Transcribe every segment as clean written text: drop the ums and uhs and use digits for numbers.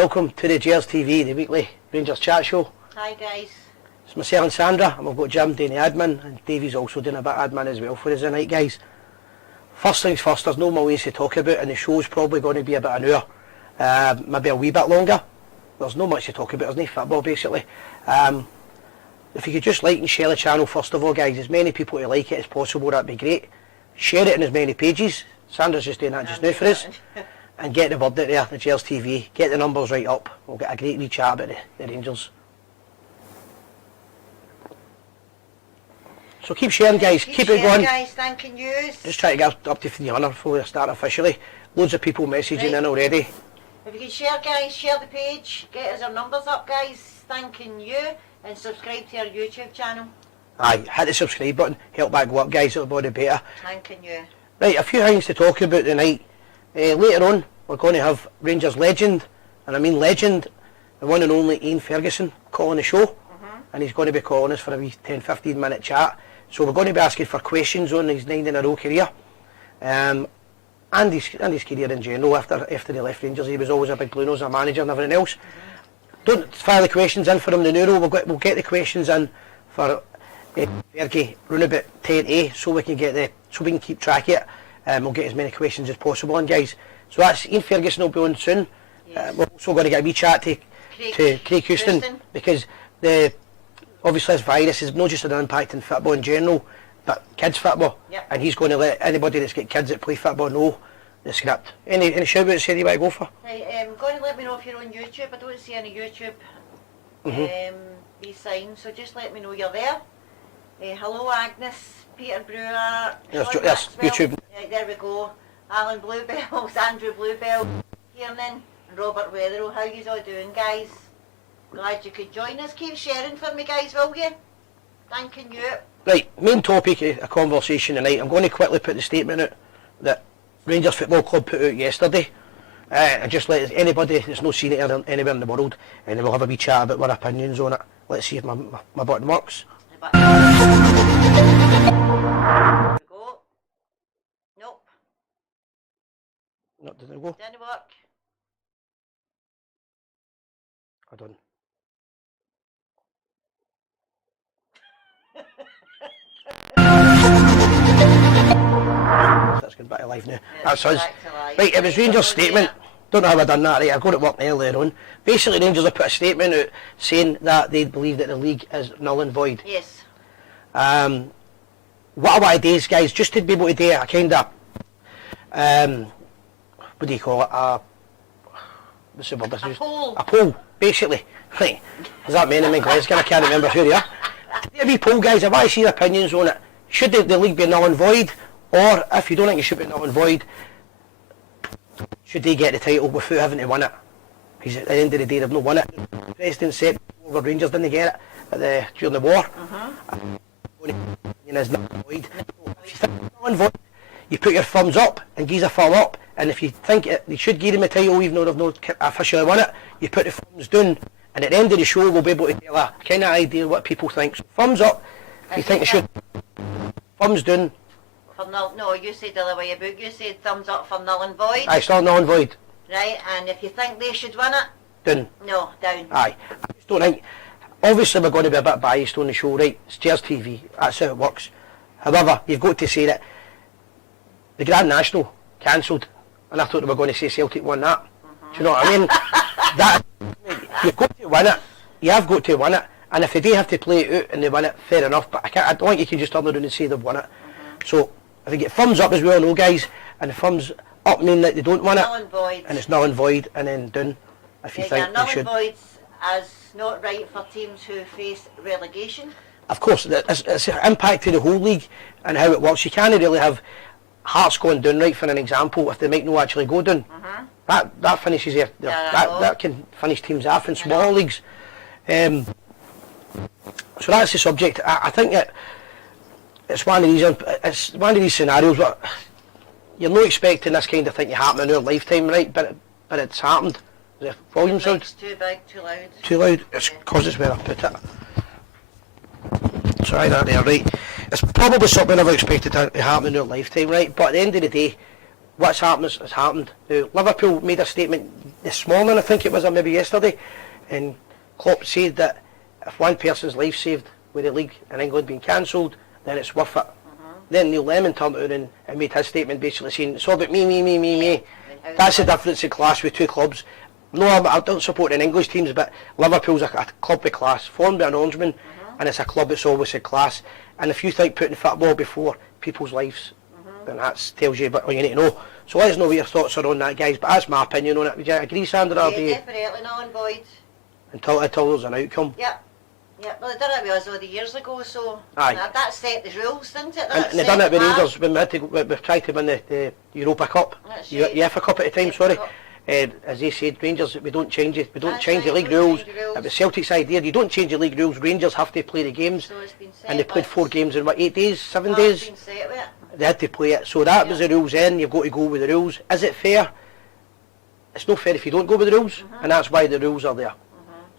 welcome to the Gers TV, the weekly Rangers chat show. Hi guys. It's myself and Sandra, and we've got Jim doing the admin, and Davey's also doing a bit of admin as well for us tonight, guys. First things first, there's no more ways to talk about, and the show's probably going to be about an hour, maybe a wee bit longer. There's no much to talk about, there's no football basically. If you could just like and share the channel first of all, guys, as many people who like it as possible, that'd be great. Share it in as many pages. Sandra's just doing that just now for us. And get the word out there, the Gers TV, get the numbers right up. We'll get a great wee chat about the Rangers. So keep sharing, guys, keep it going. Guys, thanking you. Just try to get up to 300 before we start officially. Loads of people messaging in already. If you can share, guys, share the page, get us our numbers up, guys, thanking you, and subscribe to our YouTube channel. Aye, hit the subscribe button, help that go up, guys, it'll be better. Thanking you. Right, a few things to talk about tonight. Later on, we're going to have Rangers legend, and I mean legend, the one and only Ian Ferguson, calling the show. And he's going to be calling us for a wee 10-15 minute chat. So we're going to be asking for questions on his 9-in-a-row career. And his career in general. After he left Rangers, he was always a big Blue Nose, a manager and everything else. Don't fire the questions in for him the Neuro. We'll get the questions in for Fergie round about 10 so we can keep track of it. We'll get as many questions as possible in, guys. So that's Ian Ferguson will be on soon. Yes. We're also going to get a wee chat to Craig Houston, because obviously this virus is not just an impact in football in general, but kids football. Yep. And he's going to let anybody that's got kids that play football know the script. Any shout outs you want to go for? Right, going to let me know if you're on YouTube. I don't see any YouTube signs, so just let me know you're there. Hello Agnes, Peter Brewer, yes, YouTube. Right, there we go. Alan Bluebells, Andrew Bluebell, Kiernan, and Robert Weatherall. How you all doing, guys? Glad you could join us. Keep sharing for me, guys, will you? Thanking you. Right, main topic of a conversation tonight. I'm going to quickly put the statement out that Rangers Football Club put out yesterday. And just let anybody that's not seen it anywhere in the world, and then we'll have a wee chat about our opinions on it. Let's see if my button works. There we go. Nope. Not didn't go. Didn't work. Hold on. That's going back to life now. That's us. Right, it was Rangers' statement. Don't know how I done that. Right, I got it working earlier on. Basically, Rangers have put a statement out saying that they believe that the league is null and void. Yes. What I want to do is, guys, just to be able to do a kind of, what do you call it? What's the word? A poll. A poll, basically. Right. Is that men in Glasgow? I can't remember who they are. A wee poll, guys. I want to see your opinions on it. Should the league be null and void? Or, if you don't think it should be null and void, should they get the title without having to win it? Because at the end of the day, they've not won it. The president said over Rangers didn't get it during the war. Is null and void. If you think it's null and void, you put your thumbs up and give a thumb up. And if you think they should give them a title even though they've not officially won it, you put the thumbs down. And at the end of the show, we'll be able to tell a kind of idea what people think. So thumbs up if you think they should. Thumbs down. For null, no, you said the other way about. You said thumbs up for null and void. Aye, still null and void. Right, and if you think they should win it? Down. No, down. Aye. I just don't think... Obviously, we're going to be a bit biased on the show, right? It's Gers TV. That's how it works. However, you've got to say that the Grand National cancelled, and I thought they were going to say Celtic won that. Do you know what I mean? That you've got to win it. You have got to win it. And if they do have to play it out and they win it, fair enough. But I don't think you can just turn around and say they've won it. So if they get thumbs up, as we all know, guys, and the thumbs up mean that they don't win it, null and void. And it's null and void, and then down if you think null they should. Null and void's as not right for teams who face relegation. Of course, it's an impact to the whole league and how it works. You can't really have Hearts going down, right, for an example, if they might not actually go down. That finishes that can finish teams off in smaller leagues. So that's the subject. I think it's one of these scenarios where you're not expecting this kind of thing to happen in our lifetime, right? But it's happened. Is the volume sound? It's too big, too loud. Too loud? It's because it's where I put it. Try that there, right? It's probably something I've expected to happen in our lifetime, right? But at the end of the day, what's happened has happened. Now, Liverpool made a statement this morning, I think it was, or maybe yesterday, and Klopp said that if one person's life saved with the league in England being cancelled, then it's worth it. Then Neil Lemon turned out and made his statement basically saying, it's all about me. That's the difference in class with two clubs. No, I don't support an English teams, but Liverpool's a club with class, formed by an Orangeman, and it's a club that's always had class. And if you think putting football before people's lives, then that tells you all you need to know. So let us know what your thoughts are on that, guys. But that's my opinion on it. Would you agree, Sandra? Yeah, definitely not on Boyd. Until there's an outcome. Yep. Well, they done it with us all the years ago, so Aye. That set the rules, didn't it? And they done it with Rangers when we tried to win the Europa Cup, UEFA Cup at the time. Sorry. As they said, Rangers, we don't change it. We don't change the league rules. It was Celtic's idea. You don't change the league rules. Rangers have to play the games, so it's been set, and they played 4 games in 8 days, 7 It's days. been set with it. They had to play it. So that was the rules then. You've got to go with the rules. Is it fair? It's not fair if you don't go with the rules, and that's why the rules are there.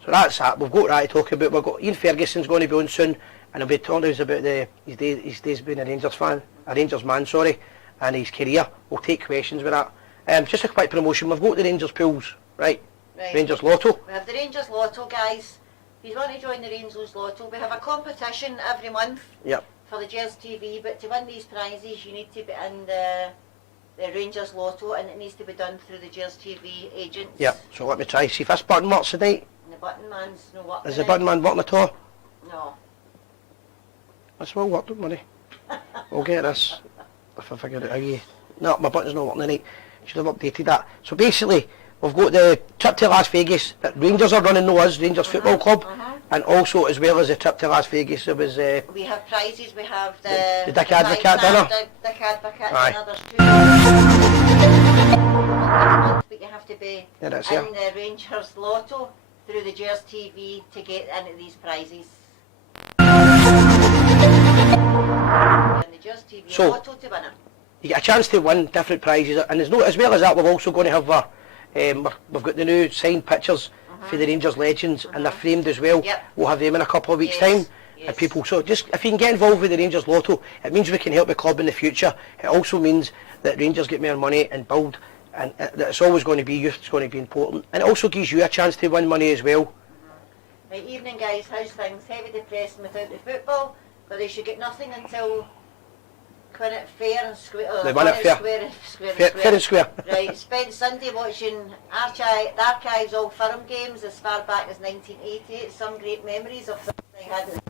So that's that. We've got that to talk about. We've got Ian Ferguson's going to be on soon, and he'll be talking to us about his days being a Rangers man, and his career. We'll take questions with that. Just a quick promotion. We've got the Rangers pools, right? Rangers Lotto. We have the Rangers Lotto, guys. If you want to join the Rangers Lotto, we have a competition every month. Yep. For the Gers TV, but to win these prizes you need to be in the Rangers Lotto, and it needs to be done through the Gers TV agents. Yep. So let me try see if this button works tonight. And the button man's no working. Is the button man working at all? No. This will work, don't worry. We'll get this if I figure it out. No, my button's not working tonight. Should have updated that. So basically, we've got the trip to Las Vegas that Rangers are running, no us, Rangers Football Club. And also, as well as the trip to Las Vegas, there was... we have prizes, we have the Dick Advocate dinner. Dick Advocate Aye. dinner, there's 2 but you have to be in the Rangers Lotto through the Gers TV to get into these prizes. And the Gers TV Lotto to win it. You get a chance to win different prizes, and there's no, as well as that, we're also going to have we've got the new signed pictures for the Rangers legends, and they're framed as well. Yep. We'll have them in a couple of weeks' time. And people, so just if you can get involved with the Rangers Lotto, it means we can help the club in the future. It also means that Rangers get more money and build, and that it's always going to be youth. It's going to be important, and it also gives you a chance to win money as well. Right, evening guys, how's things? Heavy depressing without the football, but they should get nothing until quit it fair and square. They win it fair. Fair and square. Right, spent Sunday watching the archives of Firm games as far back as 1988. Some great memories of things I had.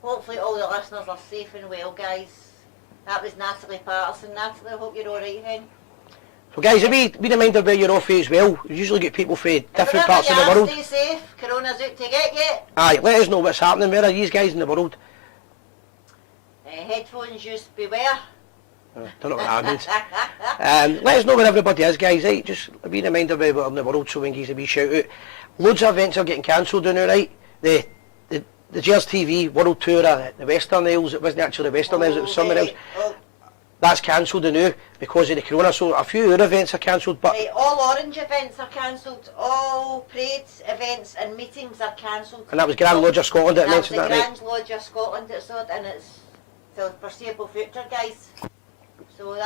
Hopefully all the listeners are safe and well, guys. That was Natalie Patterson. Natalie, I hope you're alright, hen. So guys, be reminder where you're off as well. We usually get people from different parts of the world. Stay safe. Corona's out to get you. Aye, let us know what's happening. Where are these guys in the world? Headphones used beware. Don't know what that means. Let us know where everybody is, guys. Right, just be a reminder where we're in the world, so we can give a wee shout out. Loads of events are getting cancelled now, right? The Gers TV World Tour, the Western Isles. It wasn't actually the Western Isles; it was somewhere else. That's cancelled now because of the corona. So a few other events are cancelled, but all Orange events are cancelled. All parades, events, and meetings are cancelled. And that was Grand Lodge of Scotland that mentioned that, right? Grand Lodge of Scotland, and it's for the foreseeable future, guys. So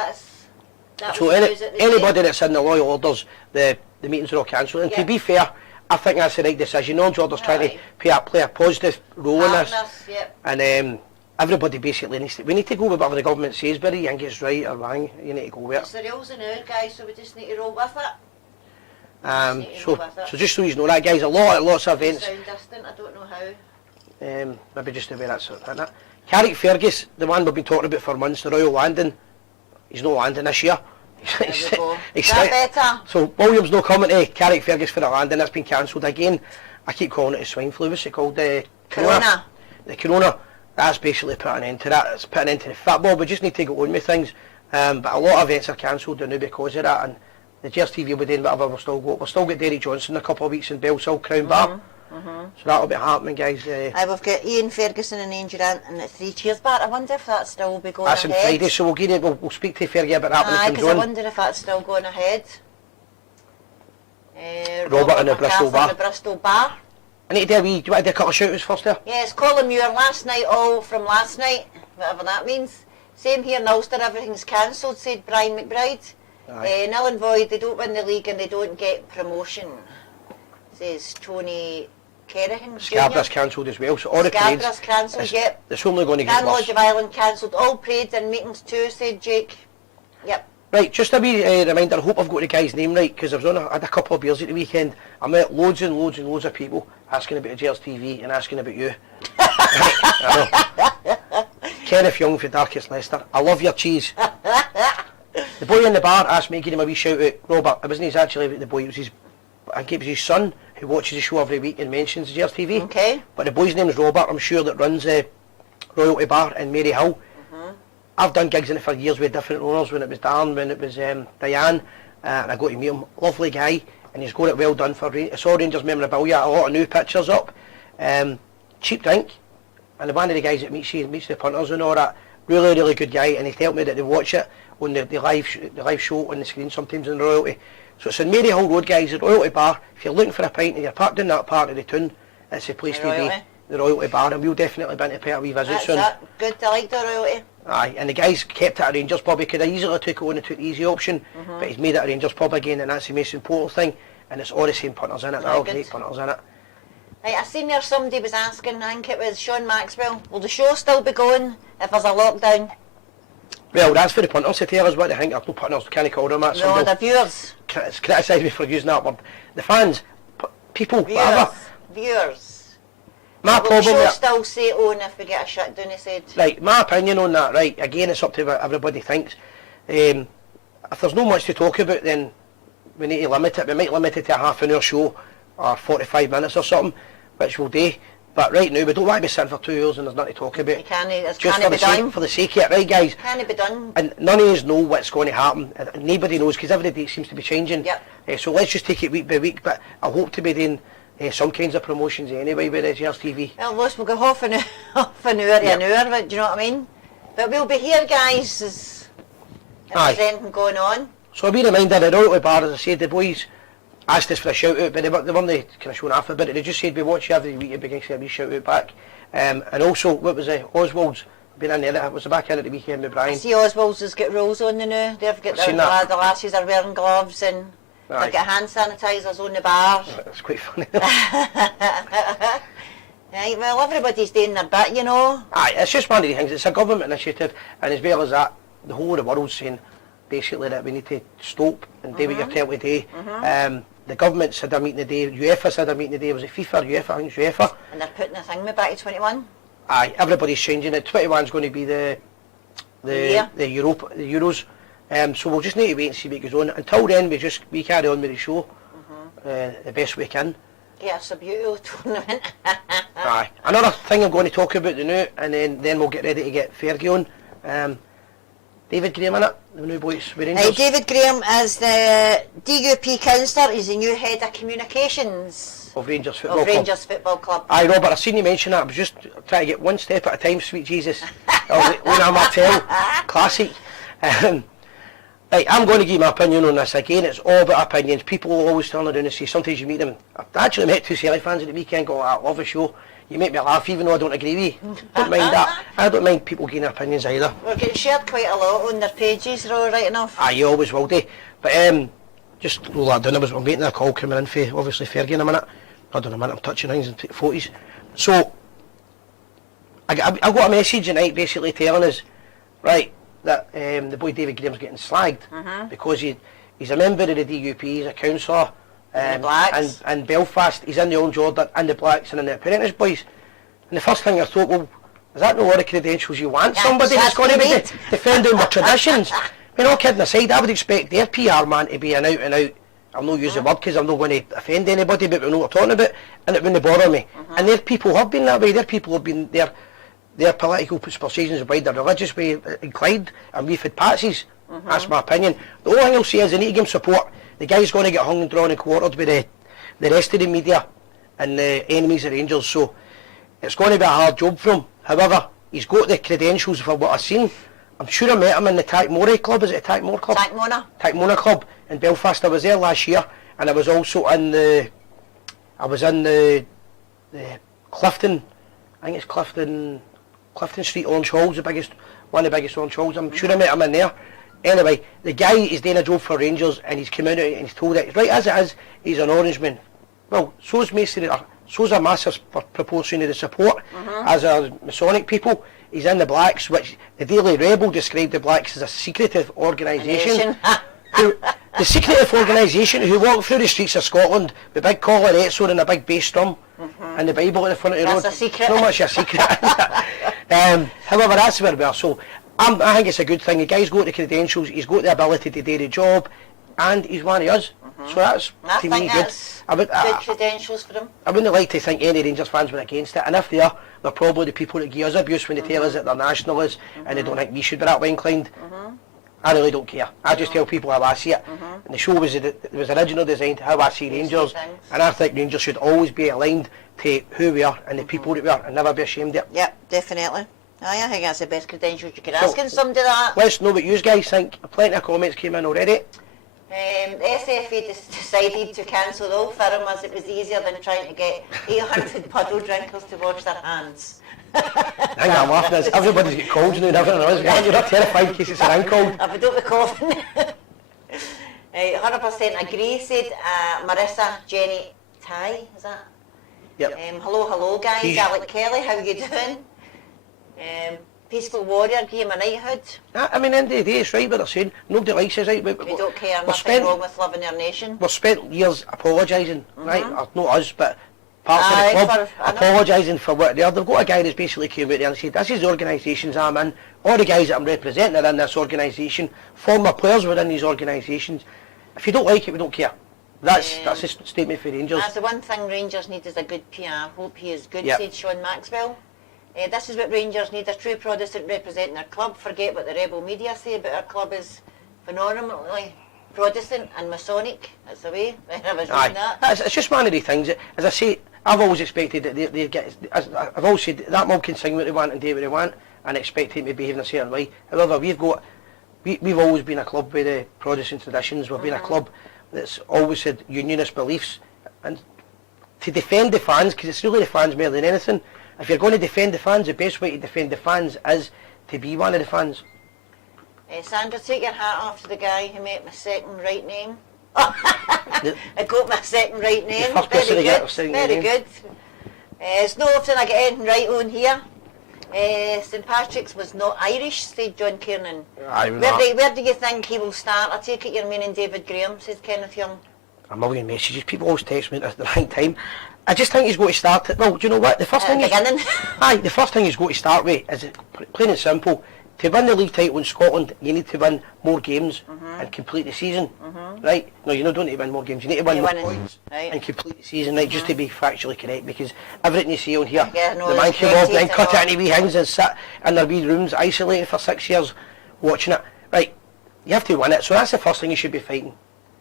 so anybody that's in the loyal orders, the meetings are all cancelled. And to be fair, I think that's the right decision. Norms Order's trying to play a positive role in this. And everybody basically we need to go with whatever the government says, Barry. You think it's right or wrong, you need to go with it. It's the rules and our guys, so we just need to roll with it. So just so you know that, guys, lots of events. Sound distant, I don't know how. Maybe just the way that's it. Carrick Fergus, the one we've been talking about for months, the Royal Landing, he's not landing this year. Is that better? So William's not coming to Carrick Fergus for the landing. That's been cancelled again. I keep calling it a swine flu. What's it called? Corona. The Corona. That's basically put an end to that. It's put an end to the football. We just need to go on with things. But a lot of events are cancelled now because of that. And the Gers TV will be doing whatever we've still got. We've still got Derry Johnson in a couple of weeks in Bellshill Crown Bar. So that'll be happening, guys. We've got Ian Ferguson and Angel Ant and the 3 Cheers Bar. I wonder if that still will be going ahead. That's on Friday, so we'll speak to Fergie about that when he comes because on. I wonder if that's still going ahead. Robert in the Bristol Bar. The Bristol Bar. I need to do do you want to do a couple of shout-outs first there? Yes, Colin Muir, last night all from last night, whatever that means. Same here in Ulster, everything's cancelled, said Brian McBride. Null and void, they don't win the league and they don't get promotion, says Tony Kerrigan. Scarborough's cancelled as well, so all the parades... Scarborough's cancelled, yep. It's only going to get worse. Lodge of Ireland cancelled, all parades and meetings too, said Jake. Yep. Right, just a wee reminder, I hope I've got the guy's name right, because I had a couple of beers at the weekend. I met loads and loads and loads of people asking about the Gers TV and asking about you. I know. Kenneth Young for Darkest Leicester, I love your cheese. The boy in the bar asked me to give him a wee shout out. Robert, it wasn't actually the boy, it was I think it was his son who watches the show every week and mentions Gers TV. Okay. But the boy's name is Robert, I'm sure, that runs Royalty Bar in Maryhill. I've done gigs in it for years with different owners, when it was Dan, when it was Diane, and I got to meet him. Lovely guy, and he's got it well done for I saw Rangers memorabilia, a lot of new pictures up. Cheap drink, and one of the guys that meets the punters and all that, really, really good guy, and he told me that they watch it on the live show on the screen sometimes in Royalty. So it's in Maryhill Road, guys, the Royalty Bar. If you're looking for a pint and you're parked in that part of the town, it's the place to be, the Royalty Bar, and we'll definitely be to pay a wee visit soon. That's good, I like the Royalty. Aye, and the guys kept it a Rangers pub. He could have easily took it on and took the easy option, but he's made it a Rangers pub again, and that's the most important thing, and it's all the same punters in it, they're all great punters in it. Right, I seen there somebody was asking, I think it was Sean Maxwell, will the show still be going if there's a lockdown? Well, that's for the punters to tell us what they think. There's no punters, can't call them that. No, the viewers. It's criticised me for using that word. The fans, people, whatever. Viewers. My problem will the show still stay on if we get a shutdown, he said. Right, my opinion on that, right, again, it's up to what everybody thinks. If there's not much to talk about, then we need to limit it. We might limit it to a half an hour show, or 45 minutes or something, which we'll do. But right now, we don't want to be sitting for 2 hours and there's nothing to talk about. Just for the sake of it, right, guys? Can't be done. And none of us know what's going to happen. And nobody knows, because every day seems to be changing. Yep. So let's just take it week by week. But I hope to be doing some kinds of promotions anyway with Gers TV. Well, Ross, we'll go half an hour to an hour, do you know what I mean? But we'll be here, guys, if there's anything going on. So a wee reminder, the Royalty Bar, as I said, the boys asked us for a shout out, but they weren't kind of showing off about it. They just said we watch you every week, you begin to say a wee shout out back. And also, what was it? Oswald's been in there. I was back in at the weekend with Brian. I see Oswald's has got rules on the now. They've got the lasses are wearing gloves and they've got hand sanitisers on the bar. That's quite funny. Right, well, everybody's doing their bit, you know. Aye, it's just one of the things. It's a government initiative, and as well as that, the whole of the world's saying basically that we need to stop and do what you're told to do. The government's had a meeting today, UEFA's had a meeting today, was it FIFA or UEFA? I think it's UEFA. And they're putting the thing back to 21? Aye, everybody's changing it. 21's going to be the Euros. So we'll just need to wait and see what goes on. Until then, we carry on with the show the best we can. Yeah, it's a beautiful tournament. Aye. Another thing I'm going to talk about the new, and then we'll get ready to get Fergie on. David Graham in it, the new boys with Rangers. David Graham is the DUP councillor. He's the new head of communications of Rangers Football Club. Aye, Robert, I seen you mention that. I was just trying to get one step at a time, sweet Jesus. Lena Martell, classic. Right, I'm going to give my opinion on this. Again, it's all about opinions. People always turn around and say, sometimes you meet them. I actually met two Celtic fans at the weekend, go, I love the show. You make me laugh even though I don't agree with you. Don't mind that. I don't mind people giving their opinions either. We're getting shared quite a lot on their pages, though, right enough. Aye, you always will do. But just roll that down. I'm waiting for a call coming in for, obviously, Fergie in a minute. I don't know, a minute, I'm touching things and taking photos. So, I got a message tonight basically telling us, right, that the boy David Graham's getting slagged because he's a member of the DUP, he's a councillor. And Belfast, he's in the Orange Order, and the Blacks, and in the Apprentice boys. And the first thing I thought, well, is that no all the credentials you want? Somebody that's going to be defending the traditions. I mean, all kidding aside, I would expect their PR man to be an out and out, I'll not use the word because I'm not going to offend anybody, but we know what we're talking about, and it wouldn't bother me. And their people have been that way, their people have been, their political persuasions are wide, their religious way inclined, and we've had patsies. That's my opinion. The only thing I'll say is they need to give him support. The guy's going to get hung and drawn and quartered with the rest of the media and the enemies of Rangers, so it's going to be a hard job for him. However, he's got the credentials for what I've seen. I'm sure I met him in the Tackmore club, is it a Tackmore club? Tackmore club in Belfast. I was there last year, and I was also in the Clifton, I think it's Clifton Street Orange Hall's one of the biggest Orange Halls. I'm sure I met him in there. Anyway, the guy is doing a job for Rangers and he's come out and he's told it, right as it is, he's an Orangeman. Well, so's a massive proportion of the support, as are Masonic people. He's in the Blacks, which the Daily Rebel described the Blacks as a secretive organisation. The secretive organisation who walk through the streets of Scotland with big collarettes on and a big bass drum and the Bible in the front of the road. That's a secret. Not much a secret. However, that's where we are. So I think it's a good thing. The guy's got the credentials, he's got the ability to do the job, and he's one of us. So that's, to me, good. Good credentials for him. I wouldn't like to think any Rangers fans were against it, and if they are, they're probably the people that give us abuse when they tell us that they're nationalists and they don't think we should be that way inclined. I really don't care. I just tell people how I see it. And the show was originally designed to how I see Rangers, and I think Rangers should always be aligned to who we are and the people that we are, and never be ashamed of it. Yep, definitely. I think that's the best credentials you could ask in somebody that. Let's know what you guys think. Plenty of comments came in already. The SFA decided to cancel the old firm as it was easier than trying to get 800 puddle drinkers to wash their hands. I think I'm laughing as everybody's got colds now and everything else. You're not terrified in case it's an cold. I don't be coughing. 100% agree, said Marissa Jenny Ty, is that? Yep. Hello guys, Alec Kelly, how you doing? Peaceful Warrior, give him a knighthood. I mean, end of the day, it's right what they're saying. Nobody likes us, right? We don't care, nothing wrong with loving our nation. We've spent years apologising, right? Or not us, but parts of the club apologising for what they are. They've got a guy that's basically came out there and said, this is the organisations I'm in. All the guys that I'm representing are in this organisation. Former players were in these organisations. If you don't like it, we don't care. That's a statement for Rangers. That's the one thing Rangers need is a good PR. Hope he is good, said Sean Maxwell. This is what Rangers need, a true Protestant representing their club. Forget what the rebel media say, but our club is phenomenally Protestant and Masonic. That's the way. I was reading that. It's just one of the things. As I say, I've always expected that they get. I've always said that mob can sing what they want and do what they want, and expect him to behave in a certain way. However, we've always been a club with the Protestant traditions. We've been a club that's always had unionist beliefs, and to defend the fans, because it's really the fans more than anything. If you're going to defend the fans, the best way to defend the fans is to be one of the fans. Sandra, take your hat off to the guy who made my second right name. I got my second right name. Very good. Very good. It's not often I get anything right on here. St Patrick's was not Irish, said John Kiernan. Where do you think he will start? I take it you're meaning David Graham, said Kenneth Young. A million messages. People always text me at the right time. I just think he's got to start it. Well, do you know what? The first thing the first thing he's got to start with is plain and simple. To win the league title in Scotland, you need to win more games and complete the season, right? No, you don't need to win more games. You need to win more points and complete the season, right? Just to be factually correct, because everything you see on here, the man came off and cut it into wee things and sit in their wee rooms isolated for 6 years watching it. Right? You have to win it. So that's the first thing you should be fighting.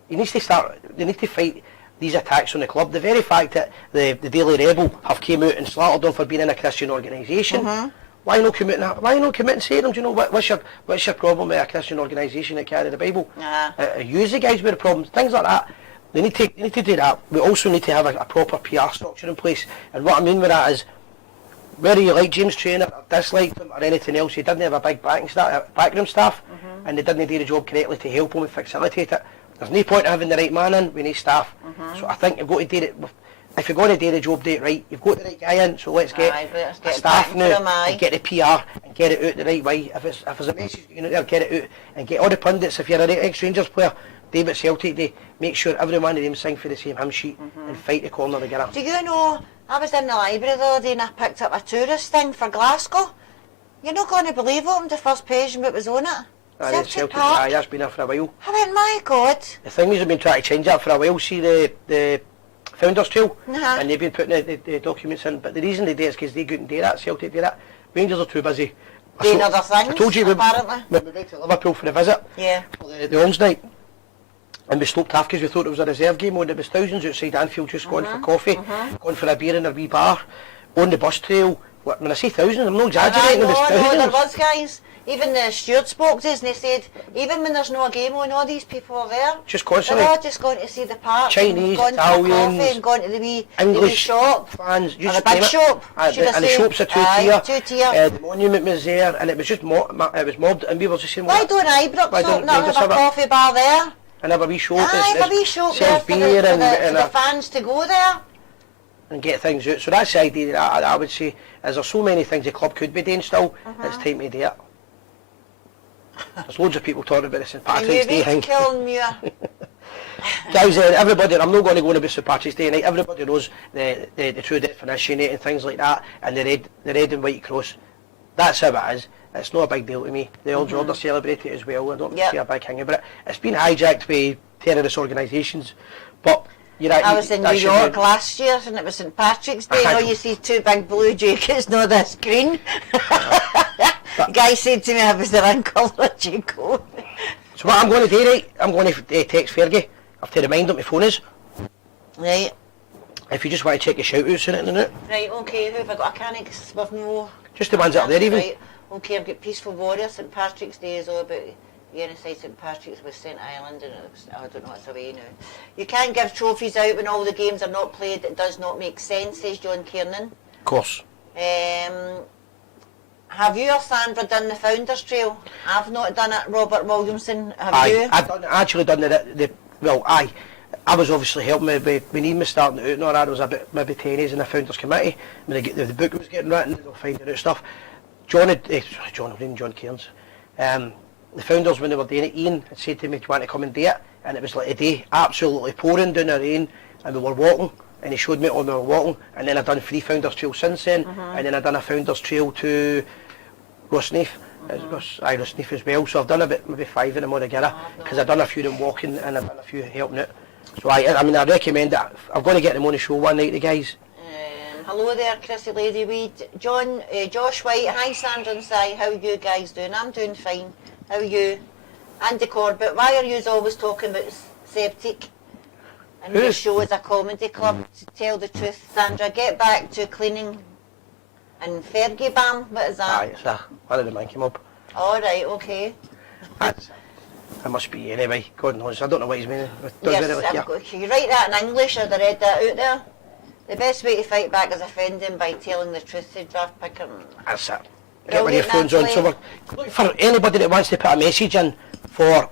You need to start. They need to fight these attacks on the club. The very fact that the Daily Rebel have came out and slaughtered them for being in a Christian organisation. Why not commit and say to them, do you know what's your problem with a Christian organisation that carry the Bible? Use the guys with the problems, things like that. They need to do that. We also need to have a proper PR structure in place. And what I mean with that is, whether you like James Traynor or dislike him or anything else, he didn't have a big backroom staff, and they didn't do the job correctly to help him and facilitate it. There's no point in having the right man in, we need staff. So I think you've got to do it. If you're going to do the job, do it right. You've got the right guy in, so let's get staff now and get the PR and get it out the right way. If there's a message out there, get it out and get all the pundits. If you're an ex-Rangers player, David Celtic Day, make sure every one of them sing for the same hymn sheet and fight the corner together. Do you know, I was in the library the other day and I picked up a tourist thing for Glasgow. You're not going to believe it, on the first page and what was on it. Celtic Park. That's been there for a while. I went, my God. The thing is, we've been trying to change that for a while. See the Founders Trail, and they've been putting the documents in, but the reason they do it is because they couldn't do that, Celtic do that. Rangers are too busy. Doing other things, I told you apparently. We went to Liverpool for a visit, the Orms night, and we stopped half because we thought it was a reserve game on. There was thousands outside Anfield just going for coffee, going for a beer in a wee bar, on the bus trail. When I say thousands, I'm not exaggerating, there was thousands. There was, guys. even the stewards spoke to us and they said, even when there's no game on, all these people are there. Just constantly. They're all just going to see the park. Chinese, gone Italians, for coffee and gone to the wee shop. Fans, Or the big shop. And the shops are two-tier. Two-tier. The monument was there, and it was just mobbed, and we were just saying, why don't Ibrox open up a coffee bar there? And have a wee shop. Have a wee shop there for the fans to go there. And get things out. So that's the idea that I would say, is there so many things the club could be doing still, it's time to do it. There's loads of people talking about the St Patrick's Day thing. Guys, everybody, I'm not going to go on about St Patrick's Day night, everybody knows the true definition and things like that, and the red and white cross. That's how it is. It's not a big deal to me. The old order celebrate it as well. I don't see a big thing about it. It's been hijacked by terrorist organisations, but I was in New York last year and it was St Patrick's Day. You see two big blue jackets, no this green. The guy said to me I was the wrong colour Jaco. So what I'm going to do, right, I'm going to text Fergie. I have to remind him to phone us. Right. If you just want to check the shout outs in it and it. Right, okay, who have I got? I can't with no... Just the ones that are there even. Right. Okay, I've got Peaceful Warrior. St Patrick's Day is all about genocide. St Patrick's was St Ireland and I don't know what's away now. You can't give trophies out when all the games are not played. It does not make sense, says John Kiernan. Of course. Have you or Sandra done the Founders Trail? I've not done it, Robert Williamson. Have you? I've actually done I was obviously helping me when Ian was starting out and all that. I was about maybe 10 years in the Founders Committee. When the book was getting written, they were finding out stuff. John Cairns. The Founders, when they were doing it, Ian had said to me, do you want to come and do it? And it was like a day, absolutely pouring down the rain, and we were walking, and he showed me on we were walking, and then I've done 3 Founders Trail since then, and then I've done a Founders Trail to Rossneath, Rossneath as well, so I've done about maybe 5 of them altogether, because I've done a few of them walking, and I've done a few helping out. So I recommend it. I'm going to get them on the show one night, the guys. Hello there, Chrissy Ladyweed. Josh White, hi Sandra and Si, how you guys doing? I'm doing fine. How are you? Andy Corbett, why are you always talking about Septic? And your show is a comedy club, to tell the truth. Sandra, get back to cleaning and Fergie Bam, what is that? Aye, it's one of the man came up. Alright, okay. It must be anyway, God knows, I don't know what he's meaning. Yes, you write that in English, I'd read that out there. The best way to fight back is offending by telling the truth, said Draft Picker. That's it. Get one of your phones on. So look for anybody that wants to put a message in for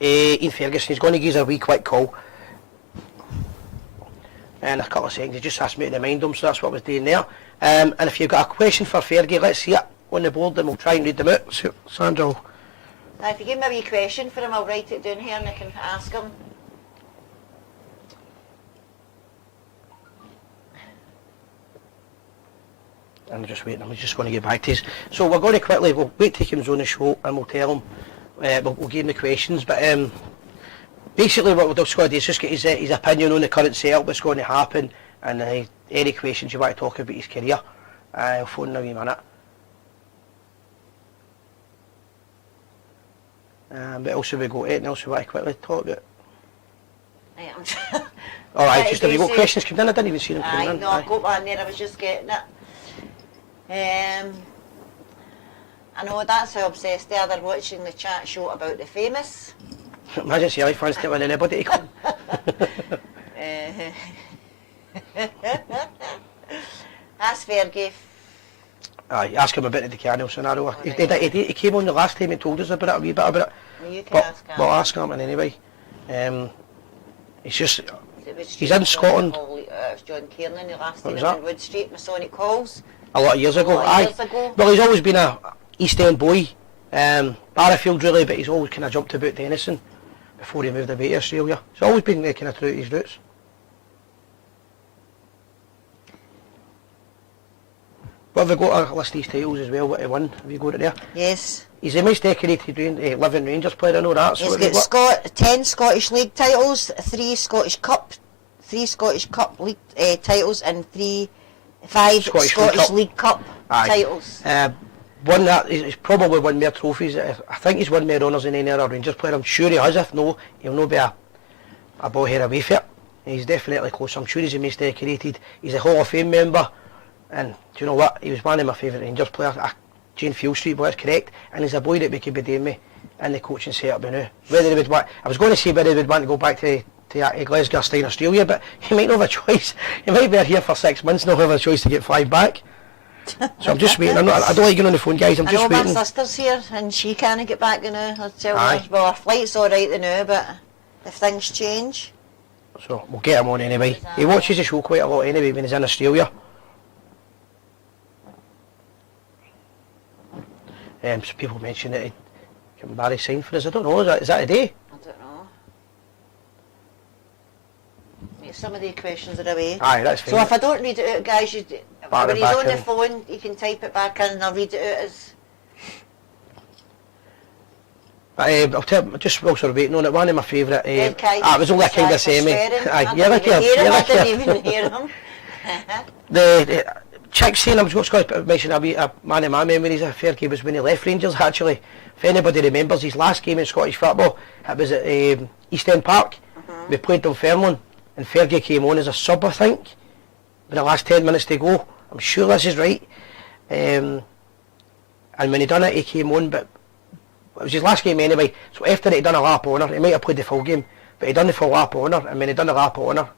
Ian Ferguson. He's going to give us a wee quick call. In a couple of seconds. He just asked me to remind him, so that's what I was doing there. And if you've got a question for Fergie, let's see it on the board and we'll try and read them out. So, Sandra. Now, if you give me a wee question for him, I'll write it down here and I can ask him. I'm just waiting, I'm just going to get back to us. So we're going to quickly, we'll wait till he comes on the show and we'll tell him, we'll give him the questions, but basically what we're just going to do is just get his opinion on the current setup, what's going to happen, and any questions you want to talk about his career. I'll phone in a wee minute. What else have we got? Anything else we want to quickly talk about? Alright, just have you got questions coming in? I didn't even see them coming in. No, I've got one there, I was just getting it. I know that's how obsessed they are. They're watching the chat show about the famous. Imagine see fans telling anybody to come. That's Fergie. Aye, ask him about the Decano scenario. He came on the last time and told us about it, a wee bit about it. You can ask him. But I'll ask him anyway. It's just, he's in Scotland. It was John Kiernan, the last time in Wood Street, Masonic Halls. A lot of years ago, Well, he's always been a East End boy. Barrafield really, but he's always kind of jumped about to anything before he moved away to Australia. He's always been kind of true to his roots. But have we got a list of these titles as well, what he won? Have you got it there? Yes. He's the most decorated living Rangers player, I know that. He's got 10 Scottish League titles, 3 Scottish Cup League titles and 5 Scottish League Cup titles. Won that, he's probably won more trophies. I think he's won more honours than any other Rangers player. I'm sure he has. If no, he'll not be a ball head away for it. He's definitely close. I'm sure he's the most decorated. He's a Hall of Fame member. And do you know what? He was one of my favourite Rangers players. Jane Field Street, but that's correct. And there's a boy that we could be doing me in the coaching setup now. Whether they would want, I was going to say whether they would want to go back to Glasgow, stay in Australia, but he might not have a choice. He might be here for 6 months, not have a choice to get 5 back. So I'm just waiting. I don't like getting on the phone, guys. I'm just waiting. My sister's here and she can't get back now. I'll tell her, well, her flight's alright now, but if things change. So we'll get him on anyway. He watches the show quite a lot anyway when he's in Australia. So people mention that can Barry sign for us. I don't know. Is that today? I don't know. Some of the questions are away. Aye, that's fine. So if I don't read it out, guys, when he's on the phone, you can type it back in and I'll read it out as... I'll tell you, just whilst we're waiting on it, one of my favourite... it was only a kind of semi. I didn't even hear him. The chick saying, I was just going to mention a man of my memories of Fergie was when he left Rangers, actually. If anybody remembers his last game in Scottish football, it was at East End Park. We played Dunfermline and Fergie came on as a sub, I think, with the last 10 minutes to go. I'm sure this is right. And when he done it, he came on, but it was his last game anyway. So after he'd done a lap on her, he might have played the full game, but he'd done the full lap on her, and when he'd done the lap on her,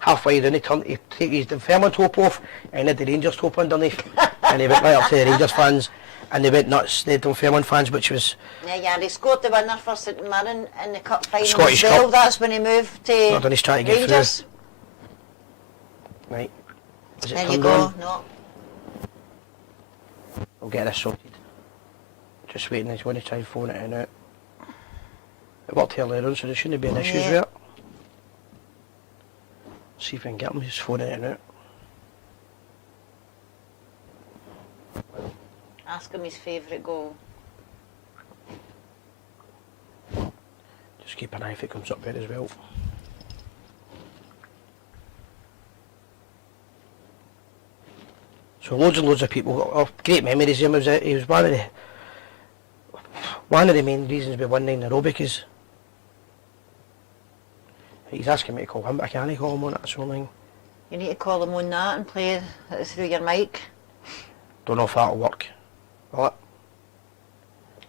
halfway down he took his Dunfermline top off and had the Rangers top underneath. And he went right up to the Rangers fans and they went nuts, the Dunfermline fans, which was... Yeah, he scored the winner for St Mirren in the cup final Scottish as well. Cup. That's when he moved to he's trying to get Rangers. Through. Right. Is it there you turned go, on? no. I'll get this sorted. Just waiting, he's going to try and phone it in out. It worked earlier on, so there shouldn't be an issue with it. See if we can get him, he's phoning it in out. Ask him his favourite goal. Just keep an eye if it comes up there as well. So loads and loads of people got great memories of him. He was one of the main reasons we won 9 in a row, because he's asking me to call him, but I can't call him on it, that's the only thing. You need to call him on that and play it through your mic. Don't know if that'll work. Will it?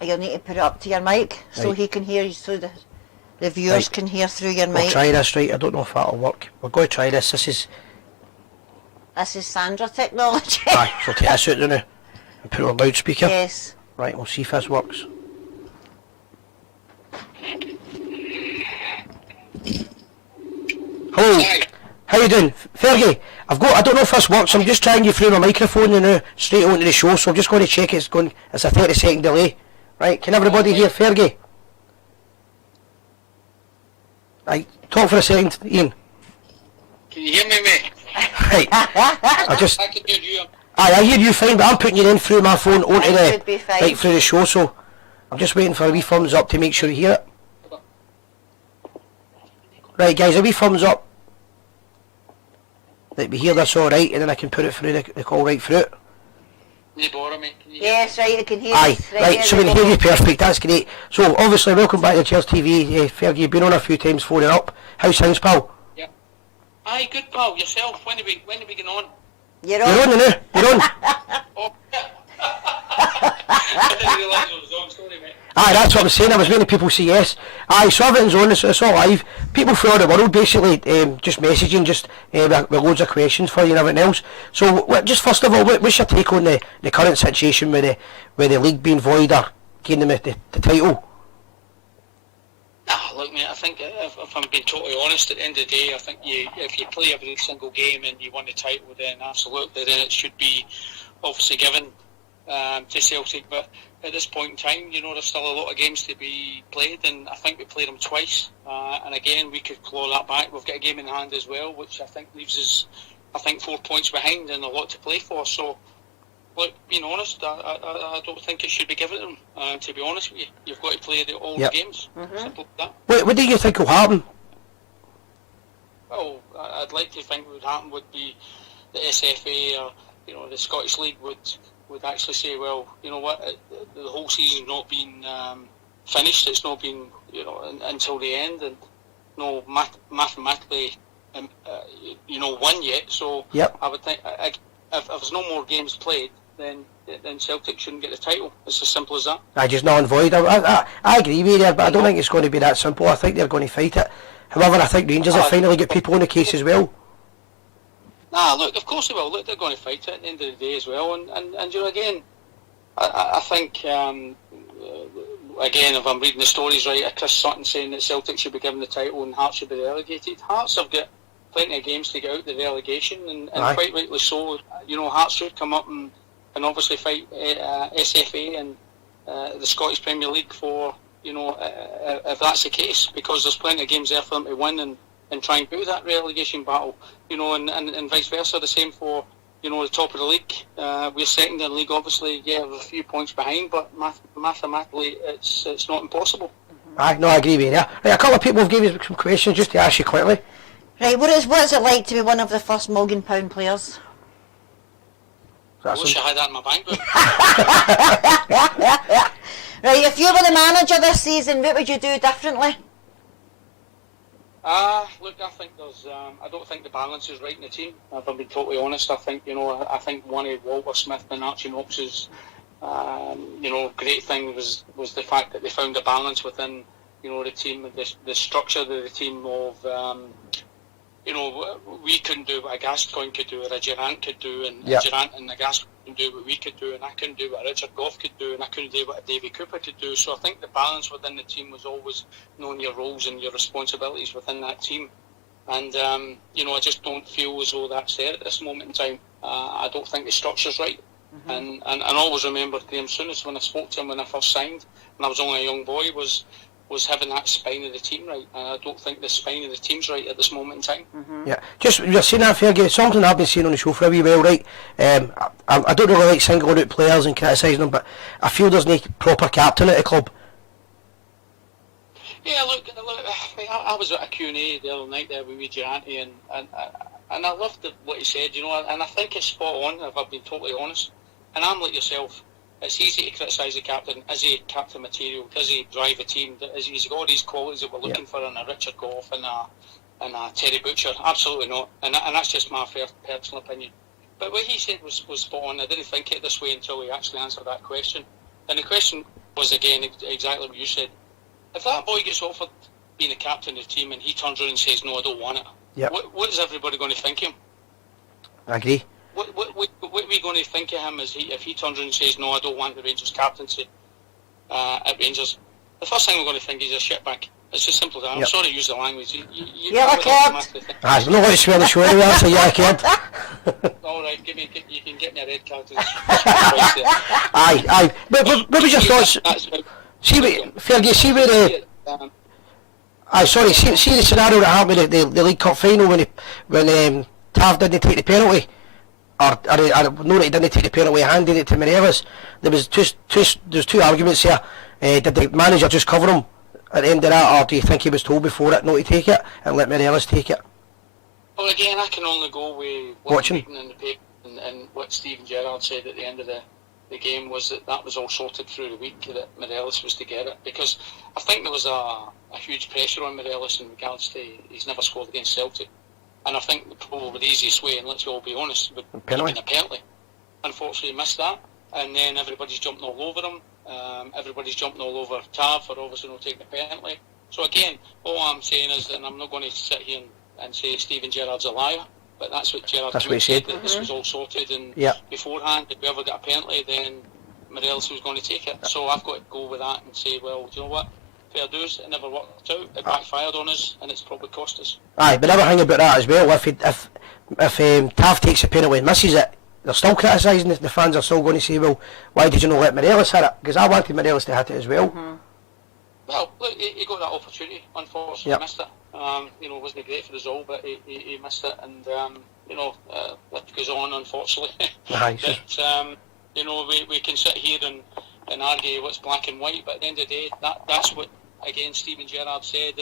You'll need to put it up to your mic so he can hear you, so the viewers can hear through your mic. We'll try this, right? I don't know if that'll work. We're going to try this. This is Sandra technology. Aye, so take this out now and put it on loudspeaker. Yes. Right, we'll see if this works. Hello. Hi. How you doing? Fergie, I don't know if this works, I'm just trying you through my microphone now, straight onto the show, so I'm just going to check it's a 30-second delay. Right, can everybody hear Fergie? Right, talk for a second, Ian. Can you hear me, mate? Right, I can hear you. Aye, I hear you fine, but I'm putting you in through my phone onto right through the show, so I'm just waiting for a wee thumbs up to make sure you hear it. Right guys, a wee thumbs up. That we hear this alright, and then I can put it through the call right through it. No bother, mate. Yes, right, I can hear Aye, you. right, so we can hear you perfect, that's great. So obviously, welcome back to Gers TV. Fergie, you've been on a few times phoning up. How's things, pal? Yeah. Aye, good pal. Yourself, when are we getting on? You're on now, you're on. Oh, I didn't realise I was on, sorry, mate. Aye, that's what I was saying, I was waiting people say yes. Aye, so everything's on, it's all live. People throughout the world basically just messaging, with loads of questions for you and everything else. So just first of all, what's your take on the current situation with the league being void or gaining the title? Look, mate, I think if I'm being totally honest, at the end of the day, I think if you play every single game and you win the title, then absolutely, then it should be obviously given to Celtic. But at this point in time, there's still a lot of games to be played, and I think we played them twice. And again, we could claw that back. We've got a game in hand as well, which I think leaves us, 4 points behind and a lot to play for. So, look, being honest, I don't think it should be given to them. To be honest with you, you've got to play all the games. Simple as that. What do you think will happen? Well, I'd like to think what would happen would be the SFA or the Scottish League would actually say, well, you know what, the whole season's not been finished. It's not been until the end, and no mathematically won yet. So I would think if there's no more games played, then Celtic shouldn't get the title. It's as simple as that. I just null and void. I agree with you there, but I don't think it's going to be that simple. I think they're going to fight it. However, I think Rangers have finally got people on the case as well. Nah, look, of course they will. Look, they're going to fight it at the end of the day as well. And you know, again, I think, again, if I'm reading the stories right, Chris Sutton saying that Celtic should be given the title and Hearts should be relegated. Hearts have got plenty of games to get out the relegation, and quite rightly so. You know, Hearts should come up and obviously fight SFA and the Scottish Premier League for, you know, if that's the case, because there's plenty of games there for them to win and try and do that relegation battle, you know, and vice versa. The same for, you know, the top of the league. We're second in the league, obviously. Yeah, we're a few points behind, but mathematically, it's not impossible. I agree with you. Right, a couple of people have given me some questions just to ask you quickly. Right, what is it like to be one of the first £1,000,000 players? I wish I had that in my bank book. Right, if you were the manager this season, what would you do differently? Look, I think there's. I don't think the balance is right in the team. If I'm being totally honest, I think, you know, I think one of Walter Smith and Archie Knox's, you know, great thing was the fact that they found a balance within, you know, the team, the structure of the team of. You know, we couldn't do what a Gascoigne could do, or a Durant could do, and Durant and a Gascoigne couldn't do what we could do, and I couldn't do what Richard Gough could do, and I couldn't do what a Davy Cooper could do. So I think the balance within the team was always knowing your roles and your responsibilities within that team. And, you know, I just don't feel as though that's there at this moment in time. I don't think the structure's right. And I always remember Graham Souness, when I spoke to him when I first signed, and I was only a young boy, was having that spine of the team right, and I don't think the spine of the team's right at this moment in time. Yeah, just you're saying that, Fergie, something I've been saying on the show for a wee while, right? I don't really like singling out players and criticising them, but I feel there's no proper captain at the club. Yeah, look, I was at a Q&A the other night there with Durante, and I loved what he said, you know, and I think it's spot on, if I've been totally honest. And I'm like yourself. It's easy to criticise the captain. Is he captain material? Does he drive a team? He's got all these qualities that we're looking for in a Richard Gough and a Terry Butcher? Absolutely not. And that's just my personal opinion. But what he said was spot on. I didn't think it this way until he actually answered that question. And the question was, again, exactly what you said. If that boy gets offered being the captain of the team and he turns around and says, no, I don't want it, what is everybody going to think of him? I agree. What are we going to think of him if he turns around and says, no, I don't want the Rangers captaincy at Rangers? The first thing we're going to think is a shitbag. It's as simple as that. I'm sorry to use the language. You're a kid. I'm not going to swear the show anyway, so you're a kid. All right, you can get me a red card. Aye. What was your thoughts? See the scenario that happened at the League Cup final when Tav didn't take the penalty. Or no, he didn't take the penalty, handed it to Morelos. There's two arguments here. Did the manager just cover him at the end of that, or do you think he was told before it not to take it and let Morelos take it? Well, again, I can only go with what I'm reading in the paper and what Steven Gerrard said at the end of the game was that was all sorted through the week, that Morelos was to get it, because I think there was a huge pressure on Morelos in regards to he's never scored against Celtic. And I think probably the easiest way, and let's all be honest, would have been a penalty. Unfortunately, he missed that, and then everybody's jumping all over him. Everybody's jumping all over Tav for obviously not taking the penalty. So again, all I'm saying is that I'm not going to sit here and say Steven Gerrard's a liar, but that's what Gerrard said, that this was all sorted, and beforehand, if we ever got a penalty, then Morelos was going to take it. So I've got to go with that and say, well, do you know what? Fair dues, it never worked out, it backfired on us, and it's probably cost us. Aye, but another thing about that as well, if Tav takes a penalty and misses it, they're still criticising the fans are still going to say, well, why did you not let Morelos hit it? Because I wanted Morelos to hit it as well. Well, look, he got that opportunity, unfortunately missed it. You know, it wasn't great for us all, but he missed it, and you know, life goes on, unfortunately. But you know, we can sit here and argue what's black and white, but at the end of the day, that's what, again, Steven Gerrard said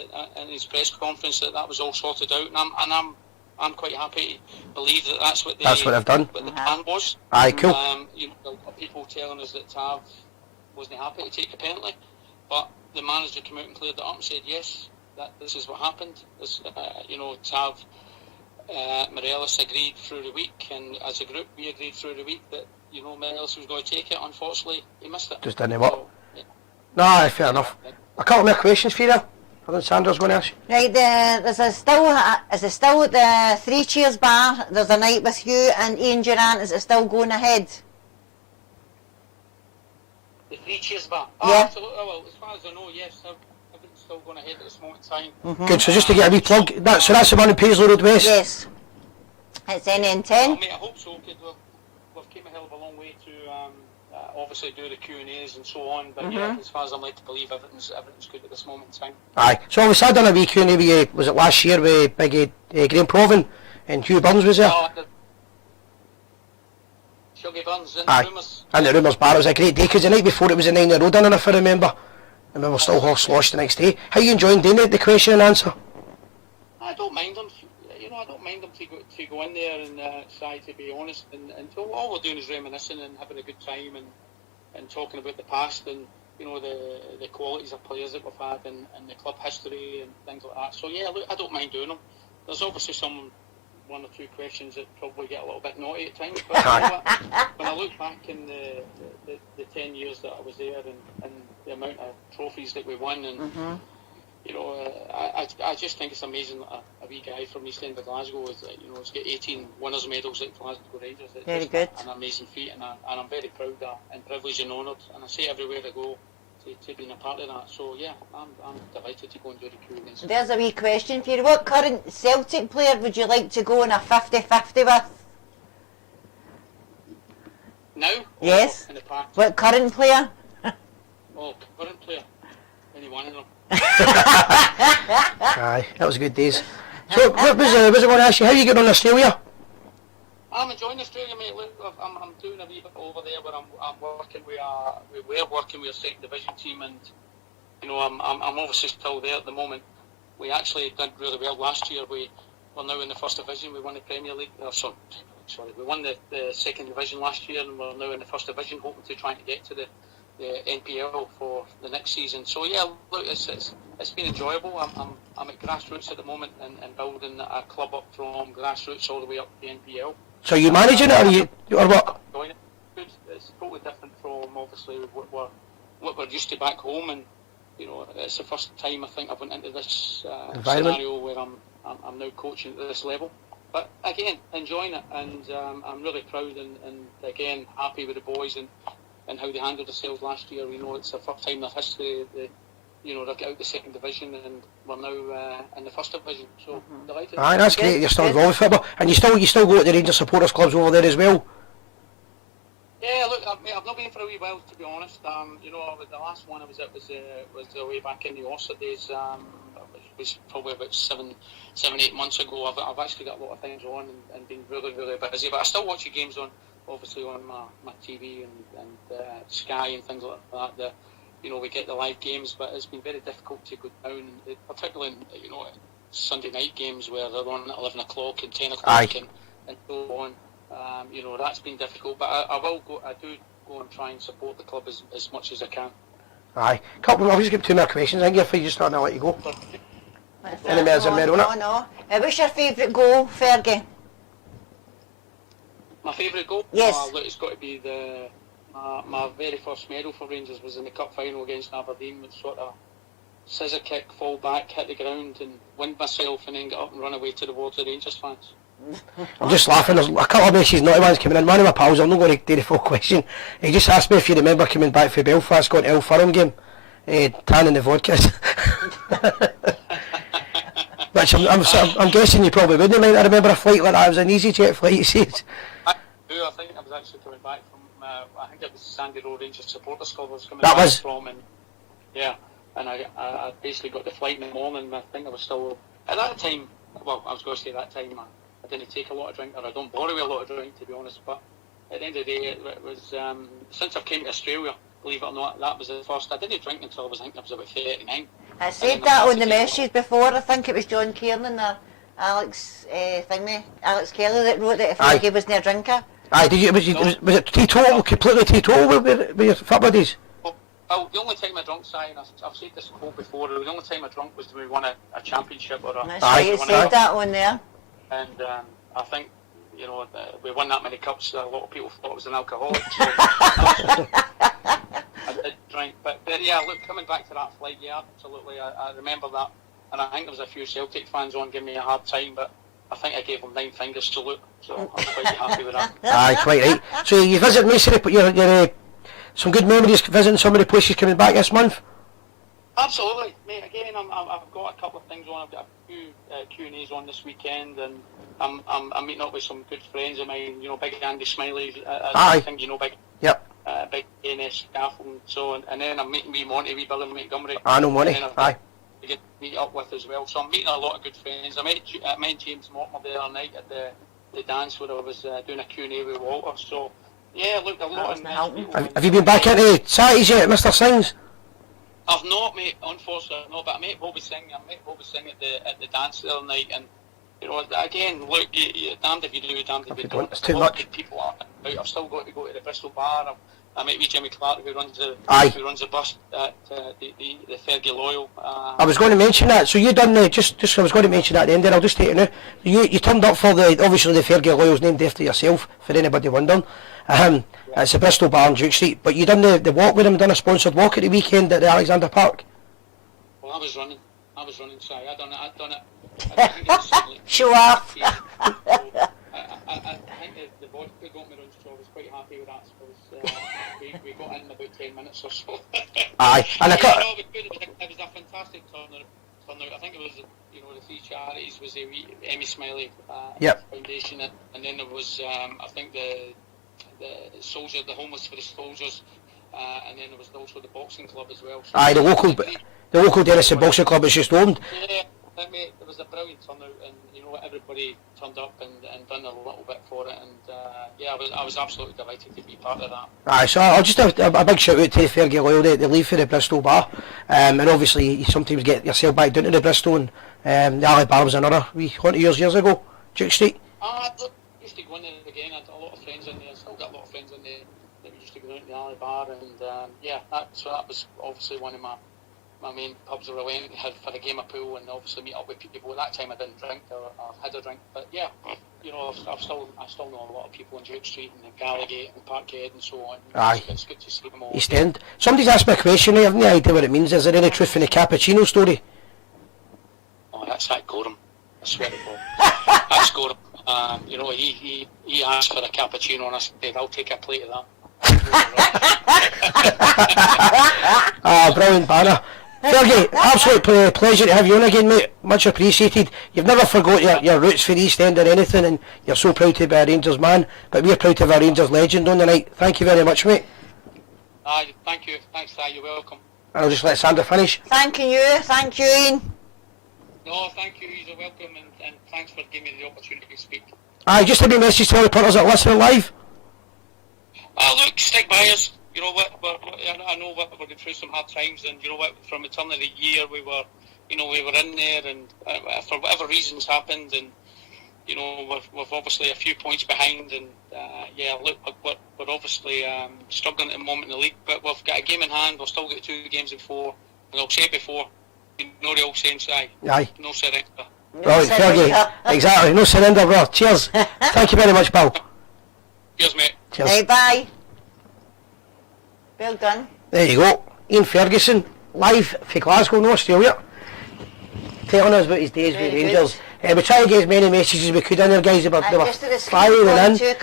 in his press conference, that was all sorted out, and I'm quite happy to believe that that's what they've done. What the plan was. Aye, cool. You know, people telling us that Tav wasn't happy to take a penalty, but the manager came out and cleared it up and said, yes, this is what happened. You know, Tav, Morelos agreed through the week, and as a group we agreed through the week that, many else was going to take it. Unfortunately, he missed it. Just didn't work. So, yeah. Nah, fair enough. A couple more questions for you there. I think Sandra's going to ask you. Right, is there still at the Three Cheers bar? There's a night with you and Ian Durant. Is it still going ahead? The Three Cheers bar? Yeah. Oh, absolutely. Well, as far as I know, yes, everything's still going ahead at this moment in time. Good, so just to get a wee plug, so that's the one in Paisley Road West? Yes. It's NN10. Well, mate, I hope so, because we've came a hell of a long way to obviously do the Q&As and so on, but yeah, as far as I'm led to believe, everything's good at this moment in time. Aye, so obviously I done a wee Q&A with you, was it last year with big Graham Proven and Hugh Burns was there? Oh, Shuggy Burns and Aye, the Rumours. and the Rumours bar, it was a great day, because the night before it was a 9-year-old dinner, if I remember, and we were still horse sloshed the next day. How you enjoying doing the question and answer? I don't mind them. I don't mind them to go in there and try to be honest, and all we're doing is reminiscing and having a good time and talking about the past and the qualities of players that we've had and the club history and things like that. So yeah, look, I don't mind doing them. There's obviously one or two questions that probably get a little bit naughty at times, but when I look back in the 10 years that I was there and the amount of trophies that we won and I just think it's amazing that a wee guy from East End of Glasgow has got 18 winners' medals at Glasgow Rangers. It's very just good. An amazing feat, and I'm very proud of and privileged and honoured, and I say everywhere I go to being a part of that. So yeah, I'm delighted to go and do the Q&As. There's a wee question for you. What current Celtic player would you like to go in a 50-50 with? Now? Yes. In the past? What current player? Current player. Any one of them. Aye, that was good days. So, what was I going to ask you, how are you getting on in Australia? I'm enjoying Australia, mate. Look, I'm doing a wee bit over there where I'm working with we're working with a second division team, and I'm obviously still there at the moment. We actually did really well last year. We're now in the first division. We won the Premier League. We won the second division last year, and we're now in the first division, hoping to try to get to the NPL for the next season. So yeah, look, it's been enjoyable. I'm at grassroots at the moment and building a club up from grassroots all the way up to the NPL. So are you managing it or what? It's totally different from obviously what we're used to back home, and it's the first time I think I've went into this scenario where I'm now coaching at this level. But again, enjoying it, and I'm really proud and again happy with the boys and how they handled themselves last year. It's the first time in their history they got out the second division, and we're now in the first division. So delighted. Aye, that's great. You're still involved with football, and you still go to the Rangers supporters clubs over there as well. Yeah, look, I've not been for a wee while, to be honest. The last one I was at was way back in the Orsa days. It was probably about 7-8 months ago. I've actually got a lot of things on and been really, really busy. But I still watch the games obviously on my TV and Sky and things like that. We get the live games, but it's been very difficult to go down, particularly in Sunday night games where they're on at 11 o'clock and 10 o'clock and so on. That's been difficult, but I do go and try and support the club as much as I can. Aye. Couple, I'll just get 2 more questions in here for you, just starting to let you go. Any more in there, No. What's your favourite goal, Fergie? My favourite goal? Yes. Look, it's got to be my very first medal for Rangers was in the cup final against Aberdeen, with sort of scissor kick, fall back, hit the ground and wind myself and then get up and run away to the ward of Rangers fans. I'm just laughing, there's a couple of messages, naughty ones coming in. One of my pals, I'm not going to do the full question, he just asked me if you remember coming back from Belfast, going to El Firm game, tanning the vodkas. Which I'm guessing you probably wouldn't mind. I remember a flight like that, it was an EasyJet flight, he says. I think I was actually coming back from, I think it was Sandy Road Rangers Supporters Club I was coming back from, and yeah, and I basically got the flight in the morning. I think I was still, at that time, well, I was going to say at that time, I didn't take a lot of drink, or I don't bother with a lot of drink, to be honest, but at the end of the day, it was, since I've came to Australia, believe it or not, that was the first. I didn't drink until I was about 39. I said that on the message before. I think it was John Kiernan or Alex Alex Kelly that wrote that if Fergie wasn't a drinker. Aye, was it teetotal, completely teetotal with your football days? Well, the only time I drunk, and I've said this quote before, the only time I drunk was when we won a championship or a... That's right, you said that on there. And I think you know, we won that many cups. A lot of people thought I was an alcoholic. So I did drink, but yeah, look, coming back to that flight, yeah, absolutely. I remember that, and I think there was a few Celtic fans on giving me a hard time, but I think I gave them 9 fingers salute, so I'm quite happy with that. Aye, quite right. So you visit Masonry, but you're some good memories visiting some of the places coming back this month? Absolutely, mate. Again, I've got a couple of things on. I've got a few Q&As on this weekend, and I'm meeting up with some good friends of mine. You know, Big Andy Smiley. I think you know Big. Yep. Big NS Scaffold. So, and then I'm meeting wee Monty, wee Bill in Montgomery. I know Monty. Aye. To get meet up with as well. So I'm meeting a lot of good friends. I met James Mortimer the other night at the dance where I was doing a Q&A with Walter. So yeah, look, a lot of nice people. Have you been back into Saturdays yet, Mr. Sings? I've not, mate. Unfortunately, no. But I met Bobby Singh. At the dance the other night, and you know, again, look, you're damned if you do, damned if you don't. It's too much. People are out. I've still got to go to the Bristol bar. I met with Jimmy Clark, who runs the bus at the Fergie Loyal. I was going to mention that. So you done just I was going to mention that at the end there. I'll just take it now. You turned up for obviously the Fergie Loyal's named after yourself, for anybody wondering. It's the Bristol Bar on Duke Street. But you done the walk with him, done a sponsored walk at the weekend at the Alexander Park. Well, I was running, sorry. I done it. I think it was Show off. Yeah. So, I think the vodka got me around, so I was quite happy with that. So we got in about 10 minutes or so. Aye, and it was good. It was a fantastic turnout. I think it was, you know, the 3 charities was the Emmy Smiley Foundation, and then there was I think the soldier, the homeless for the soldiers, and then there was also the boxing club as well. So aye, the local Denison Boxing Club is just owned. Yeah, I mean, it was a brilliant turnout, and you know, everybody turned up and done a little bit for it, and yeah, I was absolutely delighted to be part of that. Aye, so I'll just have a big shout out to Fergie Loyal. They leave for the Bristol Bar, and obviously you sometimes get yourself back down to the Bristol, and the Alley Bar was another wee 20 years ago, Duke Street. Look, used to go in there again. I had a lot of friends in there. Still got a lot of friends in there that we used to go down to the Alley Bar, and yeah, so that was obviously one of my main pubs where I went for a game of pool, and obviously meet up with people. At that time I didn't drink or had a drink, but yeah, you know, I still know a lot of people on Duke Street and Gallagate and Parkhead and so on. Aye. It's good to see them all. East End. Somebody's asked me a question, I have no idea what it means. Is there any truth in the cappuccino story? Oh, that's that Gorham. I swear to God. That's Gorham. You know, he asked for a cappuccino and I said, I'll take a plate of that. Brilliant banner. Fergie, absolute pleasure to have you on again, mate. Much appreciated. You've never forgot your roots for East End or anything, and you're so proud to be a Rangers man, but we're proud to have a Rangers legend on the night. Thank you very much, mate. Thank you. Thanks, Si. You're welcome. I'll just let Sandra finish. Thank you, Ian. No, thank you. You're welcome, and thanks for giving me the opportunity to speak. Aye, just a wee message to all the punters that are listening live. Look, stick by us. You know what? I know we're going through some hard times, and you know what? From the turn of the year, we were in there, and for whatever reasons happened, and you know we're obviously a few points behind, and yeah, look, we're obviously struggling at the moment in the league, but we've got a game in hand. We've still got 2 games in 4, and I'll say it before. You know the old saying, Si. Aye. No surrender. Right, Fergie. Exactly. No surrender, bro. Cheers. Thank you very much, pal. Cheers, mate. Cheers. Hey, bye. Well done. There you go. Ian Ferguson, live from Glasgow, in Australia, telling us about his days with Rangers. We try to get as many messages as we could in there, guys, but they were firing in.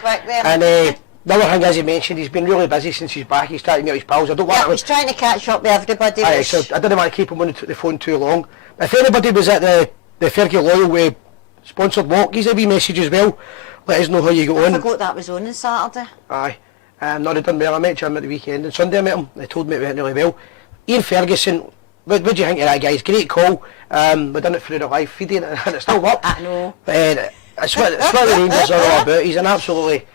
And the other thing, as he mentioned, he's been really busy since he's back. He's trying to meet his pals. I don't want he's trying to catch up with everybody. Aye, so I didn't want to keep him on the phone too long. If anybody was at the Fergie Loyal sponsored walk, he's a wee message as well. Let us know how you go on. I forgot that was on Saturday. Aye. No, they done well. I met Jim at the weekend, and Sunday I met him. They told me it went really well. Ian Ferguson, what do you think of that, guys? Great call. We done it through the live feeding, and it still worked. I know. But it's what the Rangers are all about. He's an absolutely...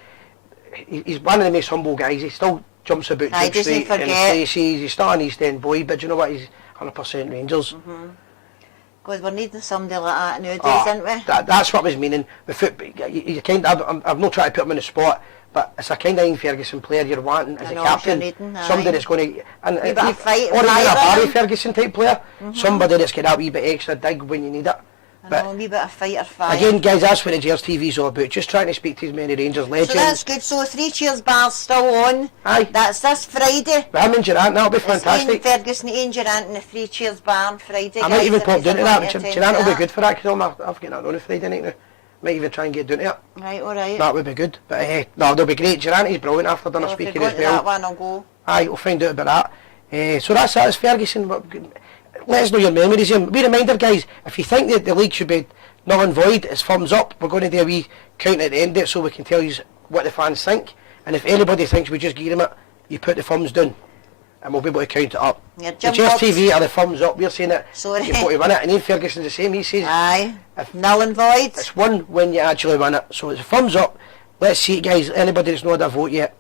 He's one of the most humble guys. He still jumps about Duke Street in the places. He's still an East End boy, but you know what? He's 100% Rangers. Because we're needing somebody like that nowadays, aren't we? That's what I was meaning. You kind of, I've not tried to put him in the spot, but it's a kind of Ian Ferguson player you're wanting as a captain. Somebody that's going to... And a fight or even a Barry Ferguson type player. Somebody that's got that wee bit extra dig when you need it. I know, a wee bit of fight or fire. Again, guys, that's what the Gers TV's all about. Just trying to speak to as many Rangers legends. So that's good. So 3 Cheers bar's still on. Aye. That's this Friday. But I'm in Durant, that'll be It's fantastic. Ian Ferguson, Ian Durant and the 3 Cheers bar on Friday. I might guys, even if pop you's down to wanting that. attend Durant will be that. good for that, because I've got that on a Friday night now. Might even try and get down to it. Right, alright. That would be good. But no, they'll be great. Durant is brilliant after dinner Well, if you're speaking going as to well. that one, I'll go. Aye, we'll find out about that. So that's that. It's Ferguson. Let us know your memories. Be reminder, guys, if you think that the league should be null and void, it's thumbs up. We're going to do a wee count at the end of it so we can tell you what the fans think. And if anybody thinks we just gear them it, you put the thumbs down and we'll be able to count it up. Yeah, The Jim Gers Bob's- TV are the thumbs up. We're saying that Sorry. you've got to win it. And Ian Ferguson's the same. He says Aye. if Null and void. it's one when you actually win it. So it's a thumbs up. Let's see it, guys. Anybody that's not had a vote yet.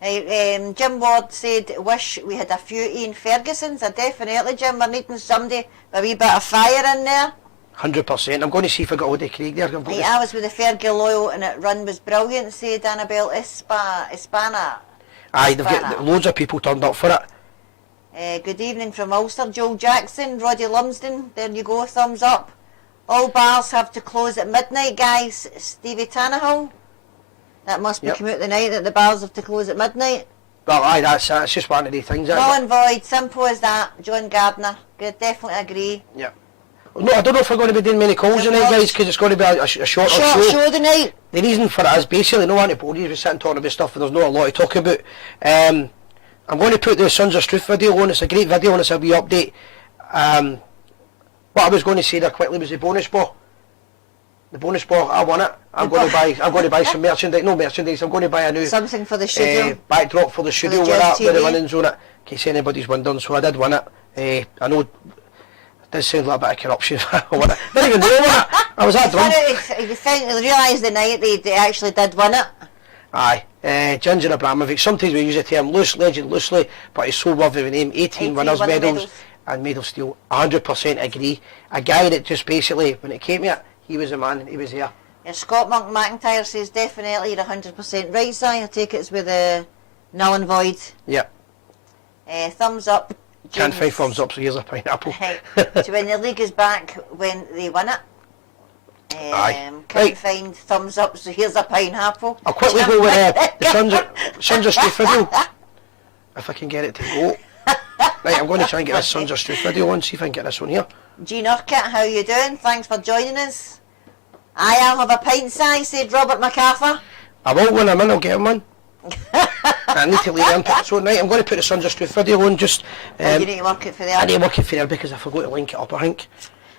Right, Jim Ward said, wish we had a few Ian Fergusons. Definitely, Jim, we're needing somebody with a wee bit of fire in there. 100%. I'm going to see if I got hold of Craig there. I've got Right, this- I was with the Fergie Loyal and it run was brilliant, said Annabelle Espana. Aye, they've got loads of people turned up for it. Good evening from Ulster, Joel Jackson, Roddy Lumsden, there you go, thumbs up. All bars have to close at midnight, guys. Stevie Tannehill. That must be Yep. come out the night that the bars have to close at midnight. Well, aye, that's it. It's just one of the things. Null and void, simple as that. John Gardner, good, definitely agree. Yeah. No, I don't know if we're going to be doing many calls Jim tonight, Ross. guys, because it's going to be a shorter Short show. show tonight. The reason for it is basically no one to bore you. We're sitting talking about stuff and there's not a lot to talk about. I'm going to put the Sons of Struth video on. It's a great video and it's a wee update. What I was going to say there quickly was the bonus ball. The bonus ball, I won it. I'm going to buy some merchandise. No merchandise. I'm going to buy a new Something for the studio. backdrop for the studio with Gers that, with the TV. winnings on it. In case anybody's wondering, so I did win it. I know it does sound like a bit of corruption. I won it. Didn't even know I won it. I was that drunk. You finally realised the night they actually did win it. Aye, Ginger Abramovic. Sometimes we use the term legend loosely, but it's so worthy of a name. 18 winners winner medals medals. and medal steel. 100% agree. A guy that just basically, when it came to it, he was the man. He was there. Yeah, Scott Monk McIntyre says definitely you're 100% right, Si. I take it's with a null and void. Yep. Thumbs up. Can't James. find thumbs up, so here's a pineapple. So when the league is back when they win it. Aye. Can't Right. find thumbs up, so here's a pineapple. I'll quickly go with the Sons of Struth video. If I can get it to go. Right, I'm going to try and get this Sons of Struth video on, see if I can get this one here. Jean Urquhart, how you doing? Thanks for joining us. I'll have a pint, Si, said Robert MacArthur. I will when I'm in, I'll get him one. I need to leave input, so right, I'm going to put the Sons of Struth video on just... You need to work it for I need there. to work it for there because I forgot to link it up, I think.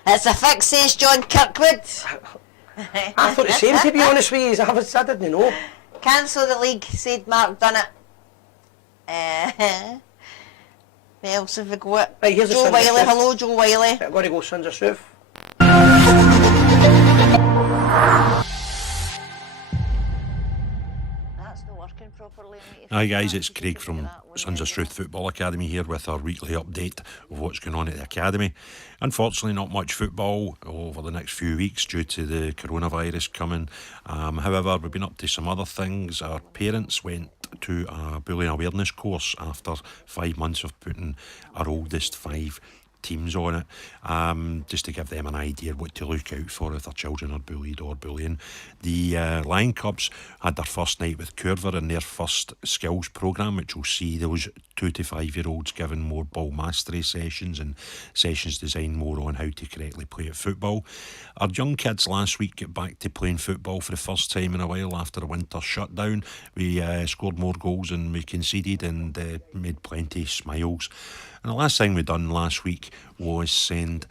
It's a fix, says John Kirkwood. I thought the same, to be honest with you. I didn't know. Cancel the league, said Mark Dunnett. What else have we got? Right, here's the Joe Sons of Wiley, Struth. hello Joe Wiley. I've got to go Sons of Struth. That's not working properly. Hi guys, it's Craig from Sons of Struth Football Academy here with our weekly update of what's going on at the academy. Unfortunately, not much football over the next few weeks due to the coronavirus coming. However, we've been up to some other things. Our parents went to a bullying awareness course after 5 months of putting our oldest 5 teams on it, just to give them an idea what to look out for if their children are bullied or bullying. The Lion Cubs had their first night with Curver in their first skills programme, which will see those 2 to 5 year olds given more ball mastery sessions and sessions designed more on how to correctly play at football. Our young kids last week get back to playing football for the first time in a while after a winter shutdown. We scored more goals than we conceded and made plenty of smiles. And the last thing we done last week was send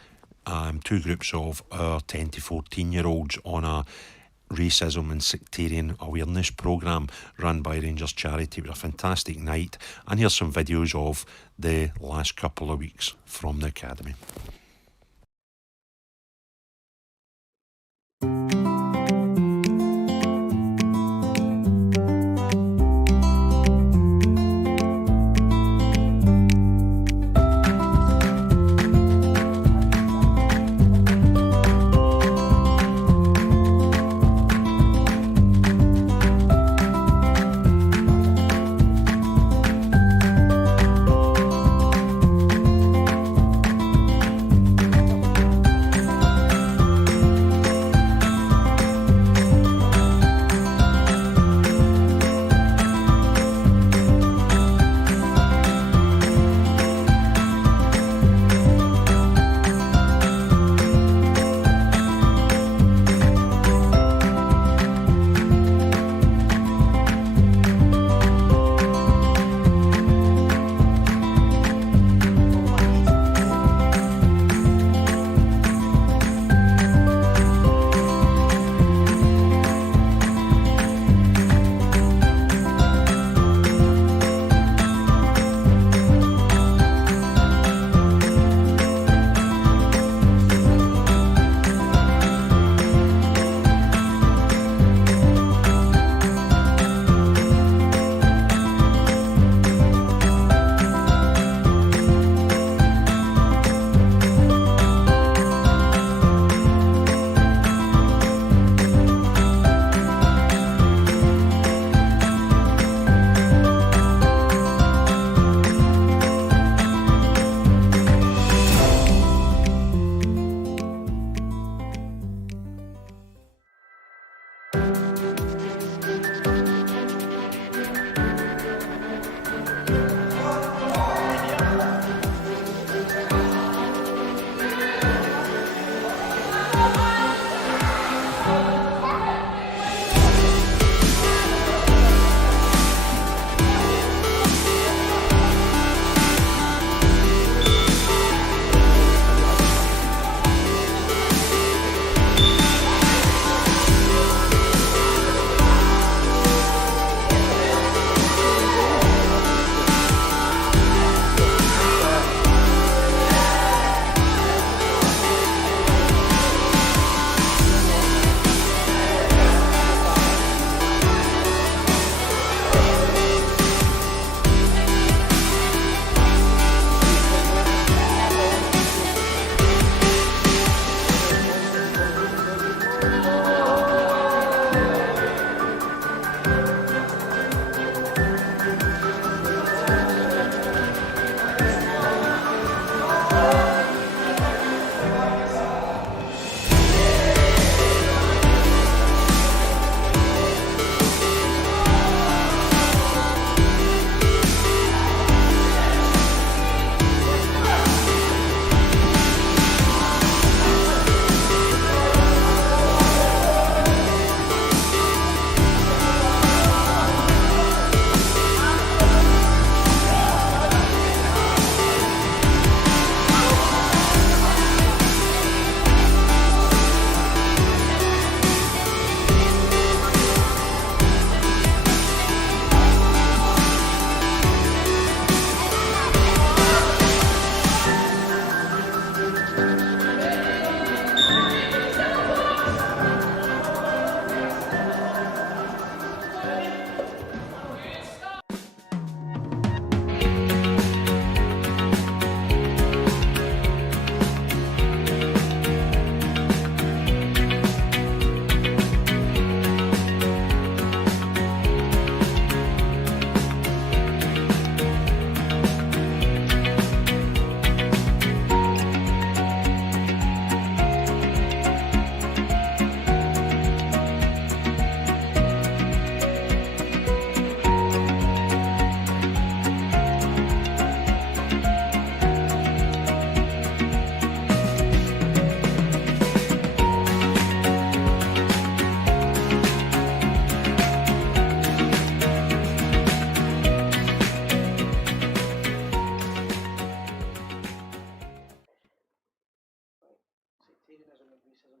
2 groups of our 10 to 14 year olds on a racism and sectarian awareness programme run by Rangers Charity. It was a fantastic night, and here's some videos of the last couple of weeks from the academy.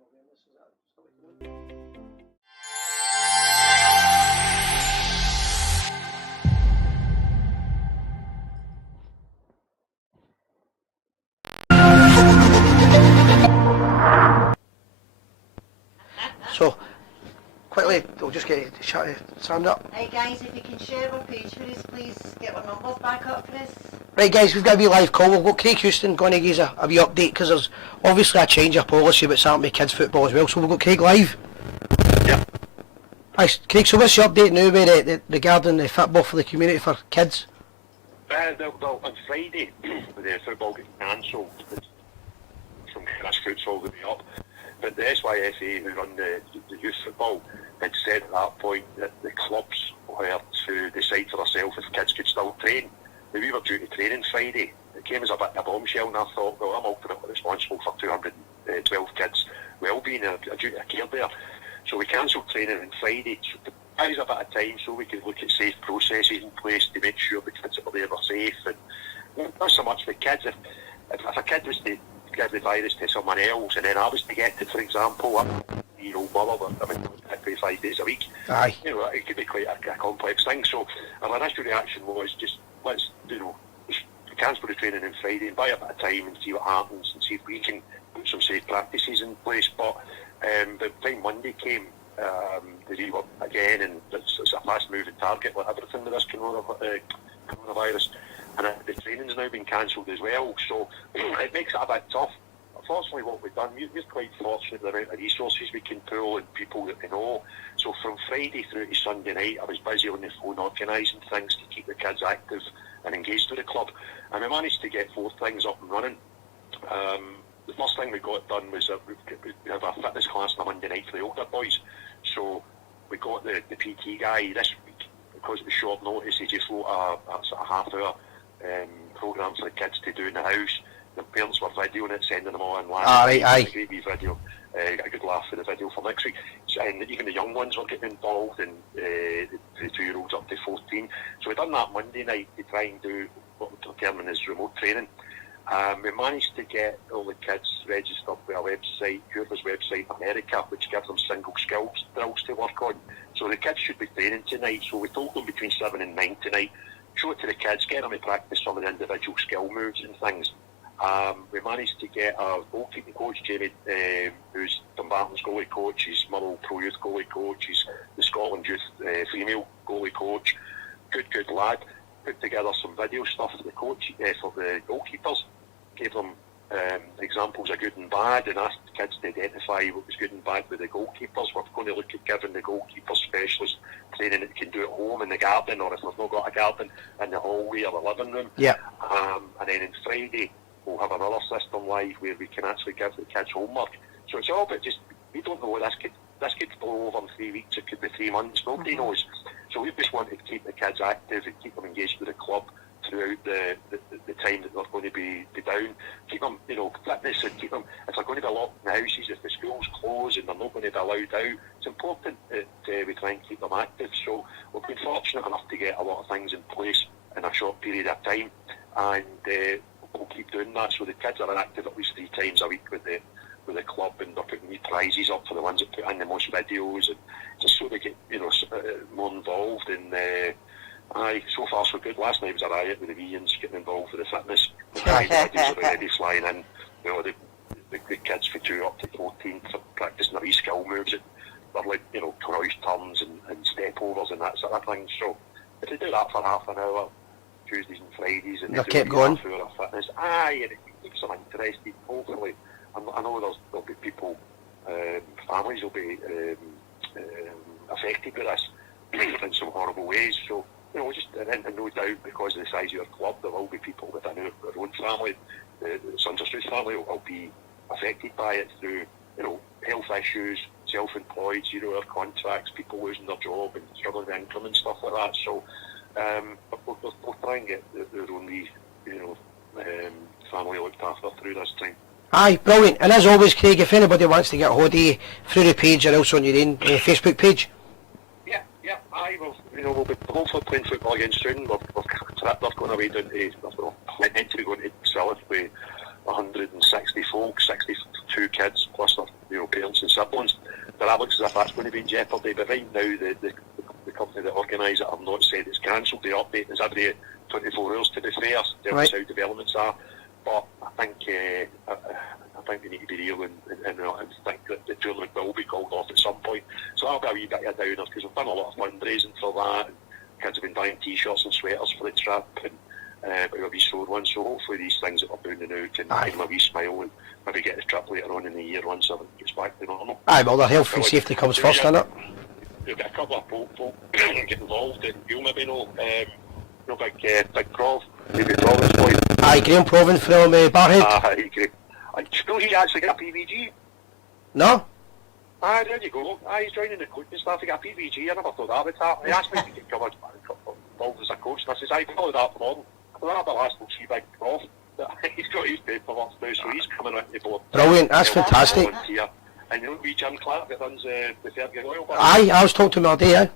awareness. Is that what you mean? So, quickly, we'll just get Sam up. Right guys, if you can share our page for us, please get our numbers back up for us. Right guys, we've got a wee live call. We've got Craig Houston going to give us a wee update because there's obviously a change of policy about starting with kids football as well. So we've got Craig live. Yeah. Hi Craig, so what's your update now with regarding the football for the community for kids? Well, on Friday, the football got cancelled. Some grassroots all the way up. But the SYFA, who run the youth football, had said at that point that the clubs were to decide for themselves if kids could still train. Now, we were due to train Friday. It came as a bit of a bombshell, and I thought, well, I'm ultimately responsible for 212 kids' well-being. I care there. So we cancelled training on Friday. So to buy us a bit of time so we could look at safe processes in place to make sure the kids that were there were safe. And not so much the kids. If a kid was to give the virus to someone else and then I was to get it, for example, I'm a year-old mother, I mean, I pay 5 days a week. Aye. You know, it could be quite a complex thing. So our initial reaction was just, let's, just cancel the training on Friday and buy a bit of time and see what happens and see if we can put some safe practices in place. But by the time Monday came, the rework again, and it's a fast-moving target, like everything with this coronavirus. And the training's now been cancelled as well, so it makes it a bit tough. Unfortunately, what we've done, we're quite fortunate with the amount of resources we can pull and people that we know. So from Friday through to Sunday night, I was busy on the phone organising things to keep the kids active and engaged with the club. And we managed to get 4 things up and running. The first thing we got done was we have a fitness class on a Monday night for the older boys. So we got the PT guy this week, because it was short notice, he just wrote a sort of half-hour programme for the kids to do in the house. The parents were videoing it, sending them all in last Aye, night. aye. A great wee video. Got a good laugh for the video for next week. So, and even the young ones were getting involved, and the 2-year-olds up to 14. So we done that Monday night to try and do what we determine as remote training. We managed to get all the kids registered with a website, Gers website, America, which gives them single skills drills to work on. So the kids should be training tonight. So we told them between 7 and 9 tonight. Show it to the kids, get them to practice some of the individual skill moves and things. We managed to get our goalkeeping coach, Jamie, who's Dumbarton's goalie coach, he's Murrow Pro Youth goalie coach, he's the Scotland Youth female goalie coach. Good lad. Put together some video stuff for the coach, for the goalkeepers. Gave them examples of good and bad and asked the kids to identify what was good and bad with the goalkeepers. We're going to look at giving the goalkeeper specialist training that they can do at home in the garden, or if they've not got a garden, in the hallway or the living room. Yeah. And then on Friday we'll have another system live where we can actually give the kids homework. So it's all about just, we don't know, this could blow over in 3 weeks, it could be 3 months, nobody knows. So we just wanted to keep the kids active and keep them engaged with the club throughout the time that they're going to be down. Keep them, fitness, and keep them, if they're going to be locked in the houses, if the school's closed and they're not going to be allowed out, it's important that we try and keep them active. So we've been fortunate enough to get a lot of things in place in a short period of time, and we'll keep doing that. So the kids are active at least 3 times a week with the club, and they're putting wee prizes up for the ones that put in the most videos, and just so they get more involved. And aye, so far so good. Last night was a riot with the Ians getting involved with the fitness. The videos are already flying in. The kids for 2 up to 14 for practicing their wee skill moves. They're like cross turns and step overs and that sort of thing. So if they do that for half an hour, Tuesdays and Fridays, and they'll they keep do going. half hour of fitness, aye, and it keeps them interested. Hopefully, I know there'll be people, families will be affected with this in some horrible ways. So just and no doubt, because of the size of your club, there will be people within their own family, the Sunderstruth family will be affected by it through health issues, self-employed, our contracts, people losing their job and struggling with income and stuff like that. So we'll try and get their own family looked after through this time. Aye, brilliant. And as always, Craig, if anybody wants to get a hold of you through the page or else on your own Facebook page. Yeah, aye, we'll be hopefully playing football again soon. We're going away down to, we're meant to be going to Salif with 160 folks, 62 kids, plus their parents looks as if that's going to be in jeopardy, but right now the company that organise it have not said it's cancelled. The update is every 24 hours, to be fair, tells us how developments are. But I think we need to be real and think that the tournament will be called off at some point. So that'll be a wee bit of a downer, because we've done a lot of fundraising for that. And kids have been buying t-shirts and sweaters for the trip, and a wee sore one. So hopefully these things that we're doing now can give them a wee smile and maybe get the trip later on in the year once everything gets back to normal. Aye, well, their health and safety comes first, innit? We've got a couple of folk get involved, and you'll maybe know, Big Prov, maybe Province boy. Aye, Graham Proven from Barhead. Aye, great. I suppose he actually got a PVG. No? Aye, there you go. Aye, he's joining the coaching staff to get a PVG. I never thought that would happen. He asked me to get covered involved as a coach, and I says, I followed that for long. I thought the last we'll see Big Prof. He's got his paperwork now, so he's coming out the board. Brilliant, that's fantastic. Volunteer. And you know, wee Jim Clark that runs the Fergie Oil Bar. Aye, I was talking to him all day, aye.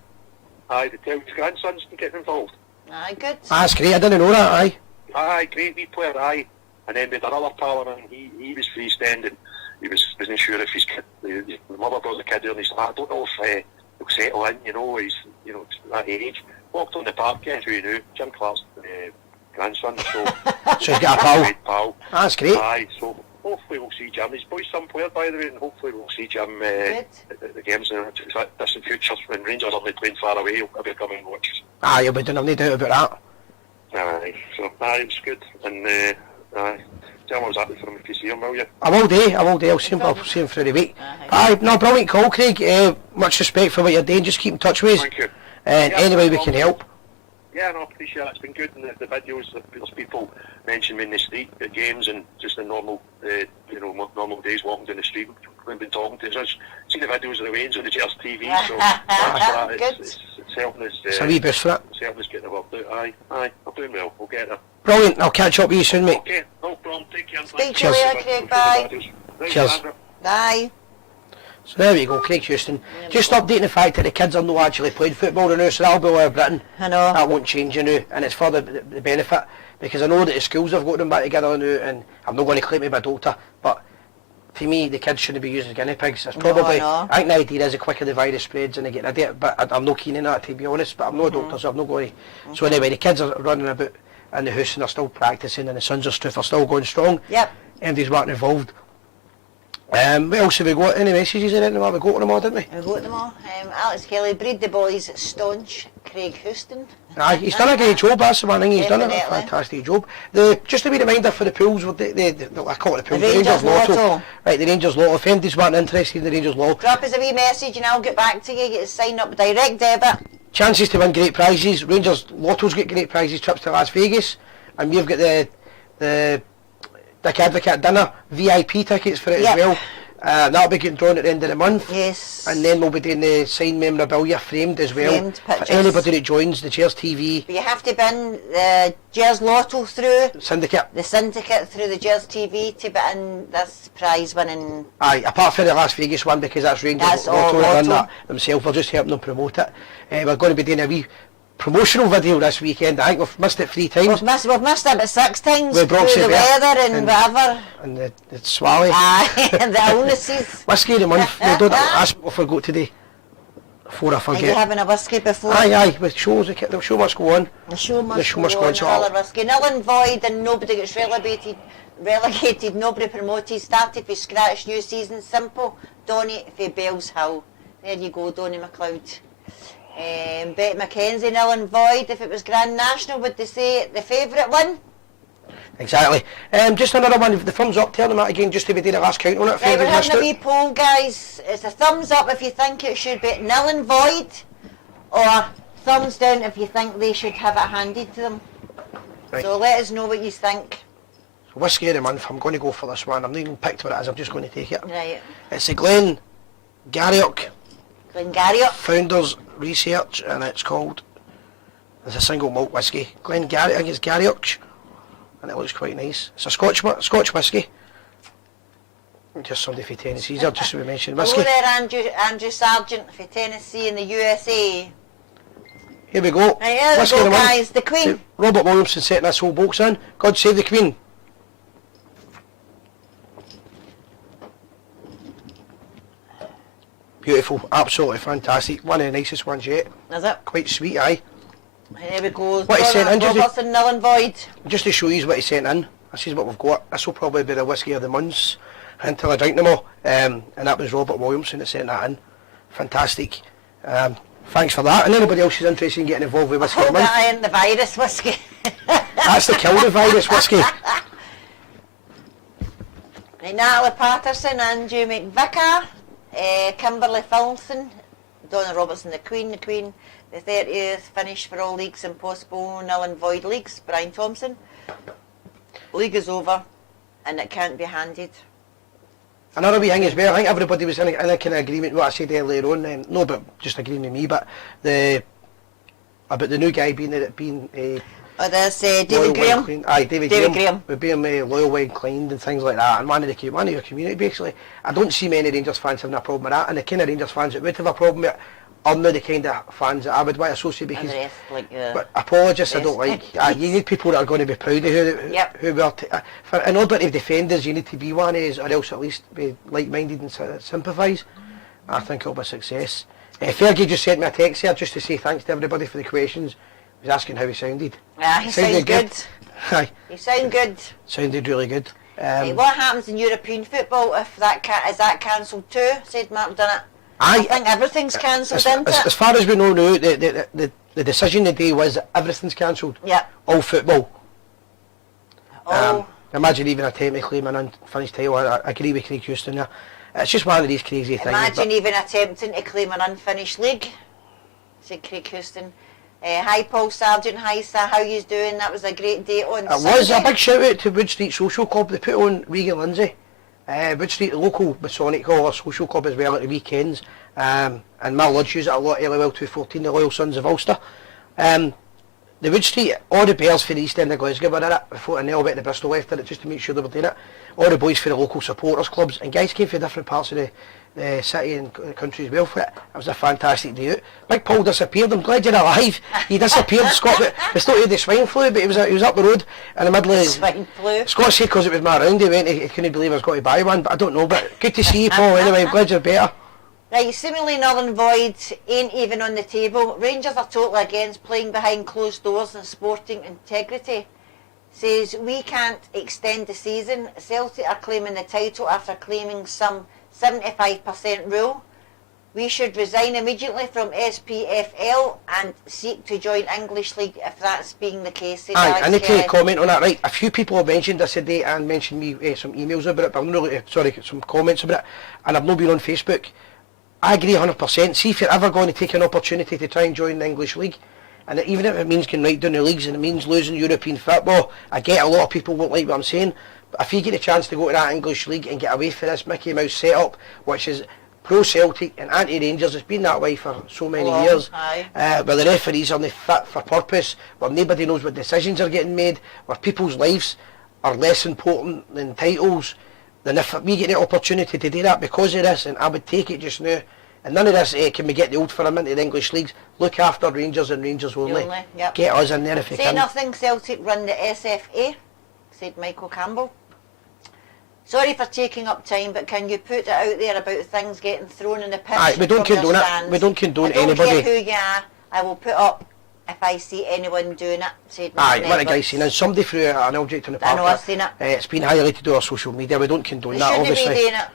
Aye, to tell his grandsons to get involved. Aye, good. That's great, I didn't know that, aye. Aye, great wee player, aye. And then we had another pal of mine, he was freestanding. He wasn't sure if his kid, the mother brought the kid there, and he said, I don't know if he'll settle in, he's, that age. Walked on the park, guess who he knew? Jim Clark's grandson, so... So he's got a pal. Great pal. That's great. Aye, so hopefully we'll see Jim. His boy's some player, by the way, and hopefully we'll see Jim at the games in the distant future. When Rangers are playing far away, he'll be coming and watch us. Aye, you'll be doing, I've no doubt about that. Aye, so it was good. And aye, tell him I was happy for him if you see him, will you? I will do, I'll see him through the week. Aye, no, brilliant call, Craig. Much respect for what you're doing, just keep in touch with us. Thank you. And any way we can help. Yeah, no, I appreciate it. It's been good, and the videos, there's people mention me in the street at games and just in normal, normal days walking down the street. We've been talking to us. Seen the videos of the Waynes on the Gers TV, so it's helping us. It's a wee boost for it. It's helping us get the word out. Aye, we're doing well. We'll get there. Brilliant. I'll catch up with you soon, mate. Okay, no problem. Take care. Speak to you later, Craig. Bye. Cheers. Bye. So there we go, Craig Houston. Just updating the fact that the kids are not actually playing football now, so that'll be all over Britain. I know. That won't change, and it's for the benefit, because I know that the schools have got them back together now, and I'm not going to claim to be a doctor, but to me, the kids shouldn't be used as guinea pigs. It's probably, I think the idea is the quicker the virus spreads and they get rid of it, but I'm not keen on that, to be honest, but I'm not a doctor, so I'm not going to. So anyway, the kids are running about in the house and they're still practising, and the Sons of Struth are still going strong. Yep. Everybody's working involved. What else have we got? Any messages in it? We got them all, didn't we? We got them all. Alex Kelly, breed the boys staunch. Craig Houston. Aye, he's done a great job, that's the one thing, he's done a Definitely. fantastic job. Just a wee reminder for the pools, I call it the pools, The Rangers Lotto. Right, the Rangers Lotto, if anybody's not interested in the Rangers Lotto. Drop us a wee message and I'll get back to you, get a sign up direct debit. Chances to win great prizes. Rangers Lotto's got great prizes, trips to Las Vegas, and we've got the Dick Advocate dinner, VIP tickets for it as well. That'll be getting drawn at the end of the month. Yes. And then we'll be doing the signed memorabilia framed as well. Framed For pictures. anybody that joins the Gers TV But you have to bin the Gers Lotto through syndicate. the syndicate through the Gers TV to put in this prize winning. Aye, apart from the Las Vegas one, because that's Rangers That's all Lotto that run Lotto. that themselves. We're just helping them promote it. We're going to be doing a wee promotional video this weekend. I think we've missed it 3 times. We've missed it about 6 times With through Broxy the Bear weather and whatever. And the Swally. Aye, and the illnesses. Whiskey of the month. We don't, that's what I forgot today. Before I Are you forget. having a whiskey before? Aye, with shows, the show must go on. The show must go on, so another whiskey. Null and void and nobody gets relegated, nobody promoted. Started for scratch, new season, simple. Donny for Bells Hill. There you go, Donny McLeod. Betty McKenzie, null and void. If it was Grand National, would they say the favourite one? Exactly. Just another one, the thumbs up, tell them that again, just to be doing the last count on it. Right, we're having a wee poll, guys. It's a thumbs up if you think it should be null and void, or thumbs down if you think they should have it handed to them. Right. So let us know what you think. Whiskey of the month, I'm going to go for this one. I'm not even picked what it is, I'm just going to take it. Right. It's the Glen Garriock Glengarriott. Founders Research, and it's called, it's a single malt whiskey. Glen Garriock, I think it's Garriock, and it looks quite nice. It's a Scotch whiskey. Just somebody from Tennessee, just to be mentioned. Whiskey. Hello there, Andrew Sargent for Tennessee in the USA. Here we go. Right, here we Whiskey of go, the month. guys. The Queen. Robert Williamson setting this whole box in. God save the Queen. Beautiful, absolutely fantastic. One of the nicest ones yet. Is it? Quite sweet, aye. There we go. What he sent in, Robertson, null and void. Just to show you what he sent in, this is what we've got. This will probably be the whiskey of the months until I drink them all. And that was Robert Williamson that sent that in. Fantastic. Thanks for that. And anybody else who's interested in getting involved with whiskey of the month? That ain't the virus whiskey. That's the kill the virus whiskey. Right, Natalie Patterson, Andrew McVicar, Kimberly Filson, Donna Robertson, the Queen, the 30th finish for all leagues and possible null and void leagues, Brian Thompson. League is over and it can't be handed. Another wee thing as well, I think everybody was in a kind of agreement with what I said earlier on, no but just agreeing with me, but about the new guy being There's David Graham. Aye, David Graham. With being loyal, well inclined and things like that, and one of your community basically. I don't see many Rangers fans having a problem with that, and the kind of Rangers fans that would have a problem with it are not the kind of fans that I would want to associate because. And the rest, like, but apologists I don't like. You need people that are going to be proud of who we are. In order to defend us, you need to be one of us, or else at least be like-minded and sympathise. I think it'll be a success. Fergie just sent me a text here just to say thanks to everybody for the questions. He was asking how he sounded. Yeah, he sounds good. Aye. You sound good. Sounded really good. What happens in European football if is that cancelled too? Said Mark Dunnett. I think everything's cancelled, isn't it? As far as we know now, the decision today was that everything's cancelled. Yeah. All football. Oh. Imagine even attempting to claim an unfinished title. I agree with Craig Houston there. It's just one of these crazy things. Imagine even attempting to claim an unfinished league, said Craig Houston. Hi Paul Sargent, hi sir, how you doing? That was a great day on Sunday. It was a big shout out to Wood Street Social Club. They put on Regan Lindsay. Wood Street, the local Masonic Hall or social club as well at the weekends. And my lodge use it a lot, LOL 214, the Loyal Sons of Ulster. The Wood Street, all the bears for the East End of Glasgow were in it, before and Nelbit the Bristol left in it just to make sure they were doing it. All the boys for the local supporters clubs, and guys came from different parts of the city and the country as well for it. It was a fantastic day out. Big Paul disappeared. I'm glad you're alive. He disappeared. Scott, we still had the swine flu, but he was up the road in the middle of swine flu. Scott said because it was my round, he couldn't believe I was going to buy one, but I don't know. But good to see you, Paul. Anyway, I'm glad you're better. Right, seemingly null and void ain't even on the table. Rangers are totally against playing behind closed doors and sporting integrity. Says we can't extend the season. Celtic are claiming the title after claiming some 75% rule. We should resign immediately from SPFL and seek to join English League if that's being the case. Aye, I need to comment on that. Right, a few people have mentioned this today and mentioned me some emails about it, but I'm not really, some comments about it, and I've not been on Facebook. I agree 100%. See if you're ever going to take an opportunity to try and join the English League, and even if it means going right down the leagues and it means losing European football, I get a lot of people won't like what I'm saying, but if you get a chance to go to that English League and get away from this Mickey Mouse setup, which is pro-Celtic and anti-Rangers, it's been that way for so many years, where the referees are not fit for purpose, where nobody knows what decisions are getting made, where people's lives are less important than titles, then if we get the opportunity to do that because of this, and I would take it just now. And none of this, can we get the old firm into the English leagues? Look after Rangers and Rangers only. Yep. Get us in there if you can. Say nothing, Celtic run the SFA, said Michael Campbell. Sorry for taking up time, but can you put it out there about things getting thrown in the pitch? Aye, we don't condone it. We don't condone anybody. I don't care who you are, I will put up if I see anyone doing it, said Aye, what a guy seen, and somebody threw an object in the park. I know, I've seen it. It's been highlighted on our social media. We don't condone that, obviously. Shouldn't be doing it.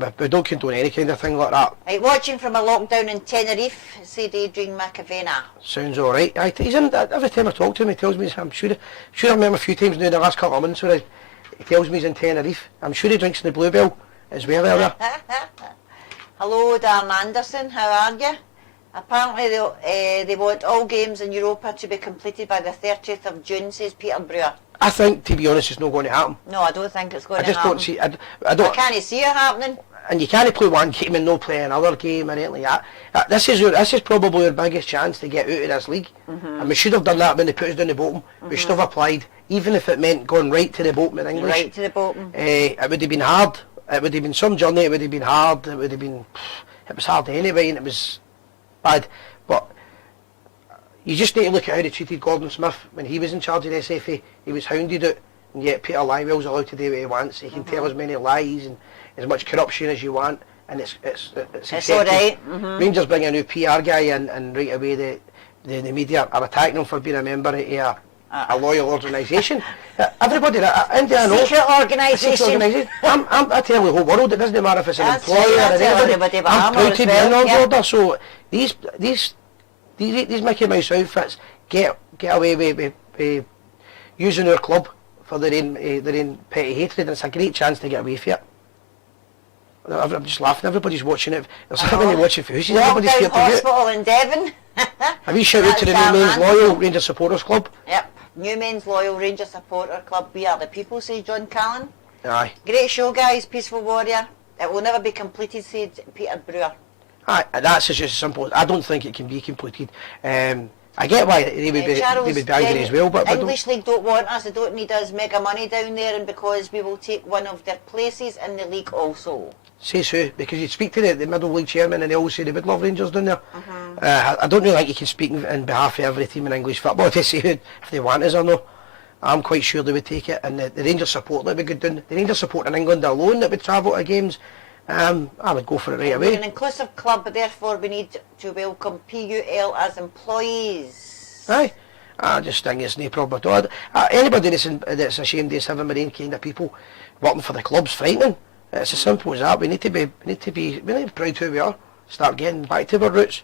But we don't condone any kind of thing like that. Right, watching from a lockdown in Tenerife, said Adrian McAvena. Sounds alright. He's in, every time I talk to him he tells me, I'm sure I've met him a few times now in the last couple of months where he tells me he's in Tenerife. I'm sure he drinks in the Bluebell as well earlier. Hello Dan Anderson, how are you? Apparently they want all games in Europa to be completed by the 30th of June, says Peter Brewer. I think, to be honest, it's not going to happen. No, I don't think it's going to happen. I just don't see I can't see it happening. And you can't play one game and not play another game or anything like that. This is probably our biggest chance to get out of this league. And we should have done that when they put us down the bottom. We should have applied, even if it meant going right to the bottom in English. Right to the bottom. It would have been hard. It would have been some journey. It would have been hard. It was hard anyway, and it was bad. But you just need to look at how they treated Gordon Smith when he was in charge of the SFA. He was hounded out, and yet Peter Lywell's allowed to do what he wants. He can tell as many lies and as much corruption as you want, and it's It's all right. Rangers bring a new PR guy in, and right away the media are attacking him for being a member of a loyal organisation. Everybody, India, I know. Secret organisation. I tell the whole world, it doesn't matter if it's an That's employer right, I or tell anybody. everybody about I'm Armour proud to as be in well, on yeah. order. So these Mickey Mouse outfits get away with using our club for their own petty hatred, and it's a great chance to get away from it. I'm just laughing. Everybody's watching it. There's everybody watching for houses. Everybody's Lockdown scared to do it. Hospital in Devon. Have you shouted to the New Men's Loyal Rangers Supporters Club? Yep. New Men's Loyal Ranger Supporter Club. We are the people, says John Callan. Aye. Great show, guys. Peaceful Warrior. It will never be completed, said Peter Brewer. Aye, that's just as simple. I don't think it can be completed. I get why they would be angry as well, but English League don't want us. They don't need us mega money down there, and because we will take one of their places in the league also. Says who? Because you speak to the middle league chairman and they all say they would love Rangers down there. I don't really think you can speak in behalf of every team in English football to say if they want us or no. I'm quite sure they would take it, and the Rangers support that would be good down. The Rangers support in England alone that would travel to games. I would go for it right away. We're an inclusive club, but therefore we need to welcome PUL as employees. Aye. I just think it's no problem at all. Anybody that's ashamed of 7 million kind of people working for the club's frightening. It's as simple as that. We need to be proud of who we are. Start getting back to our roots.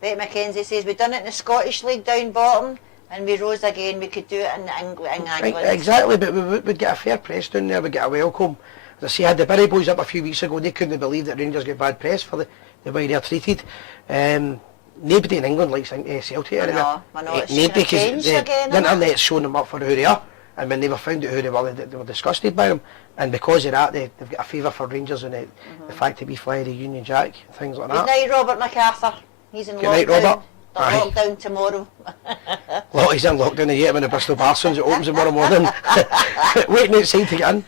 Betty McKenzie says we've done it in the Scottish League down bottom, and we rose again. We could do it in England. Exactly, but we'd get a fair press down there. We'd get a welcome. As I say, I had the Bury boys up a few weeks ago. They couldn't believe that Rangers get bad press for the way they're treated. Nobody in England likes Celtic anymore. I know. It's changed again. The internet's showing them up for who they are. And when they were found out who they were disgusted by them. And because of that, they've got a favour for Rangers and the fact that we fly the Union Jack, things like that. Good night, Robert MacArthur. He's in Good night, lockdown. Robert. They're locked down tomorrow. Well, he's in lockdown yet when the Bristol Barsons it opens tomorrow morning. Waiting outside to get in.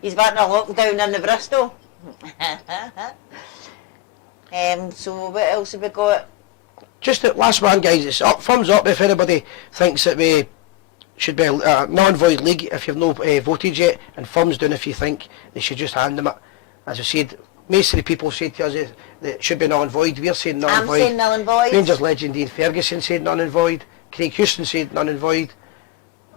He's back in a lockdown in the Bristol. So what else have we got? Just the last one, guys. It's up, thumbs up if anybody thinks that we should be a non-void league if you've no voted yet, and thumbs down if you think they should just hand them it. As I said, most of the people said to us that it should be non-void. We're saying non-void. I'm saying null and void. Rangers legend Ian Ferguson said non and void. Craig Houston said non and void.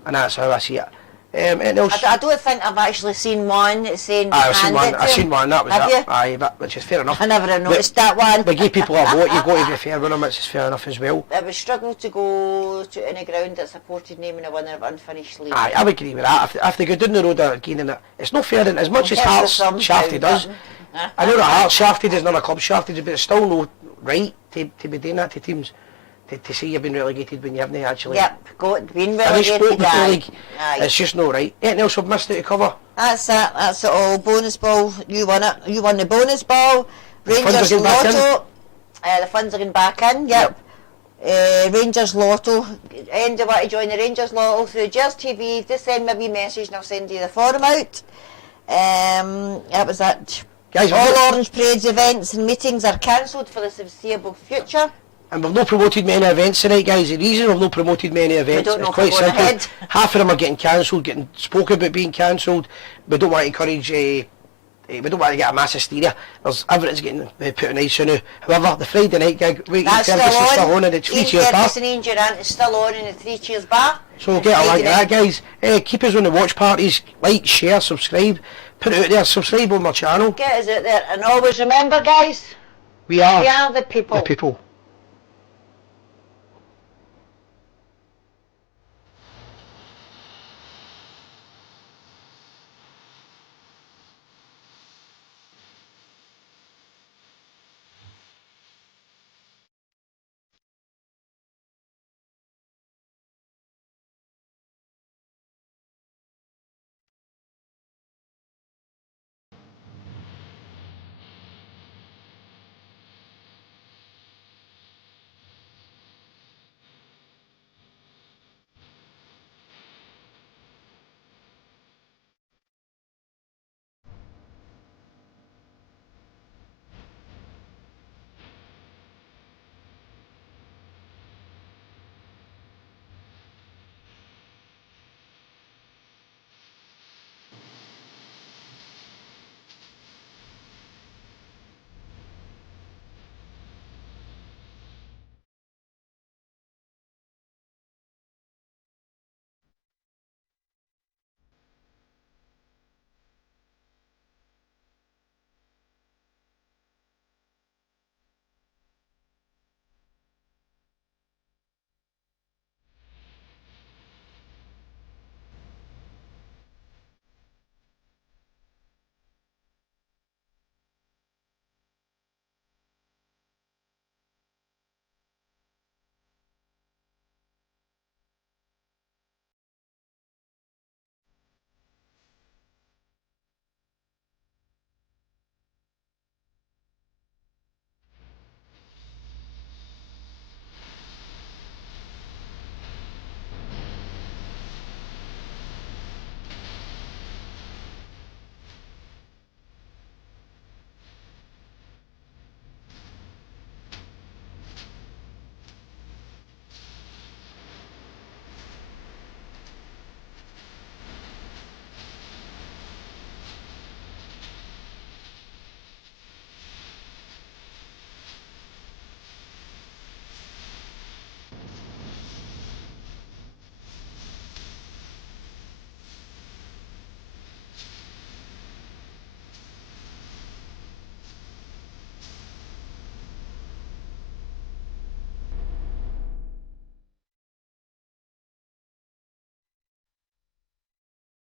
And that's how I see it. Anything else? I don't think I've actually seen one saying I've seen one, that was Have it. you? Aye, which is fair enough. I never have noticed that one. But give people a vote, you've got to be fair with them, which is fair enough as well. It was struggle to go to any ground that supported naming a winner of unfinished league. Aye, I would agree with that. If they go down the road of gaining it, it's not fair, and as much as Hearts shafted does, I know that Hearts shafted is not a club shafted, but it's still no right to be doing that to teams. To say you've been relegated when you haven't actually. Yep, been Any sport relegated. with the league, Aye. it's just no right. Anything else I've missed out to cover? That's it all. Bonus ball, you won it. You won the bonus ball. funds Rangers are getting back Lotto. The funds are getting back in, yep. Rangers Lotto. And you want to join the Rangers Lotto through Gers TV, just send me a wee message and I'll send you the form out. That was it. Guys, all Orange Parades events and meetings are cancelled for the foreseeable future. And we've not promoted many events tonight, guys. The reason we've not promoted many events don't know is if quite we're going simple. ahead. Half of them are getting cancelled, getting spoken about being cancelled. We don't want to encourage, we don't want to get a mass hysteria. Everything's getting put on ice now. However, the Friday night gig, That's still on. and it's 3 Ian cheers bar. Ferguson and Durant is still on in the 3 Cheers bar. So get a link to that, guys. Keep us on the watch parties. Like, share, subscribe. Put it out there. Subscribe on my channel. Get us out there. And always remember, guys, We are the people. The people.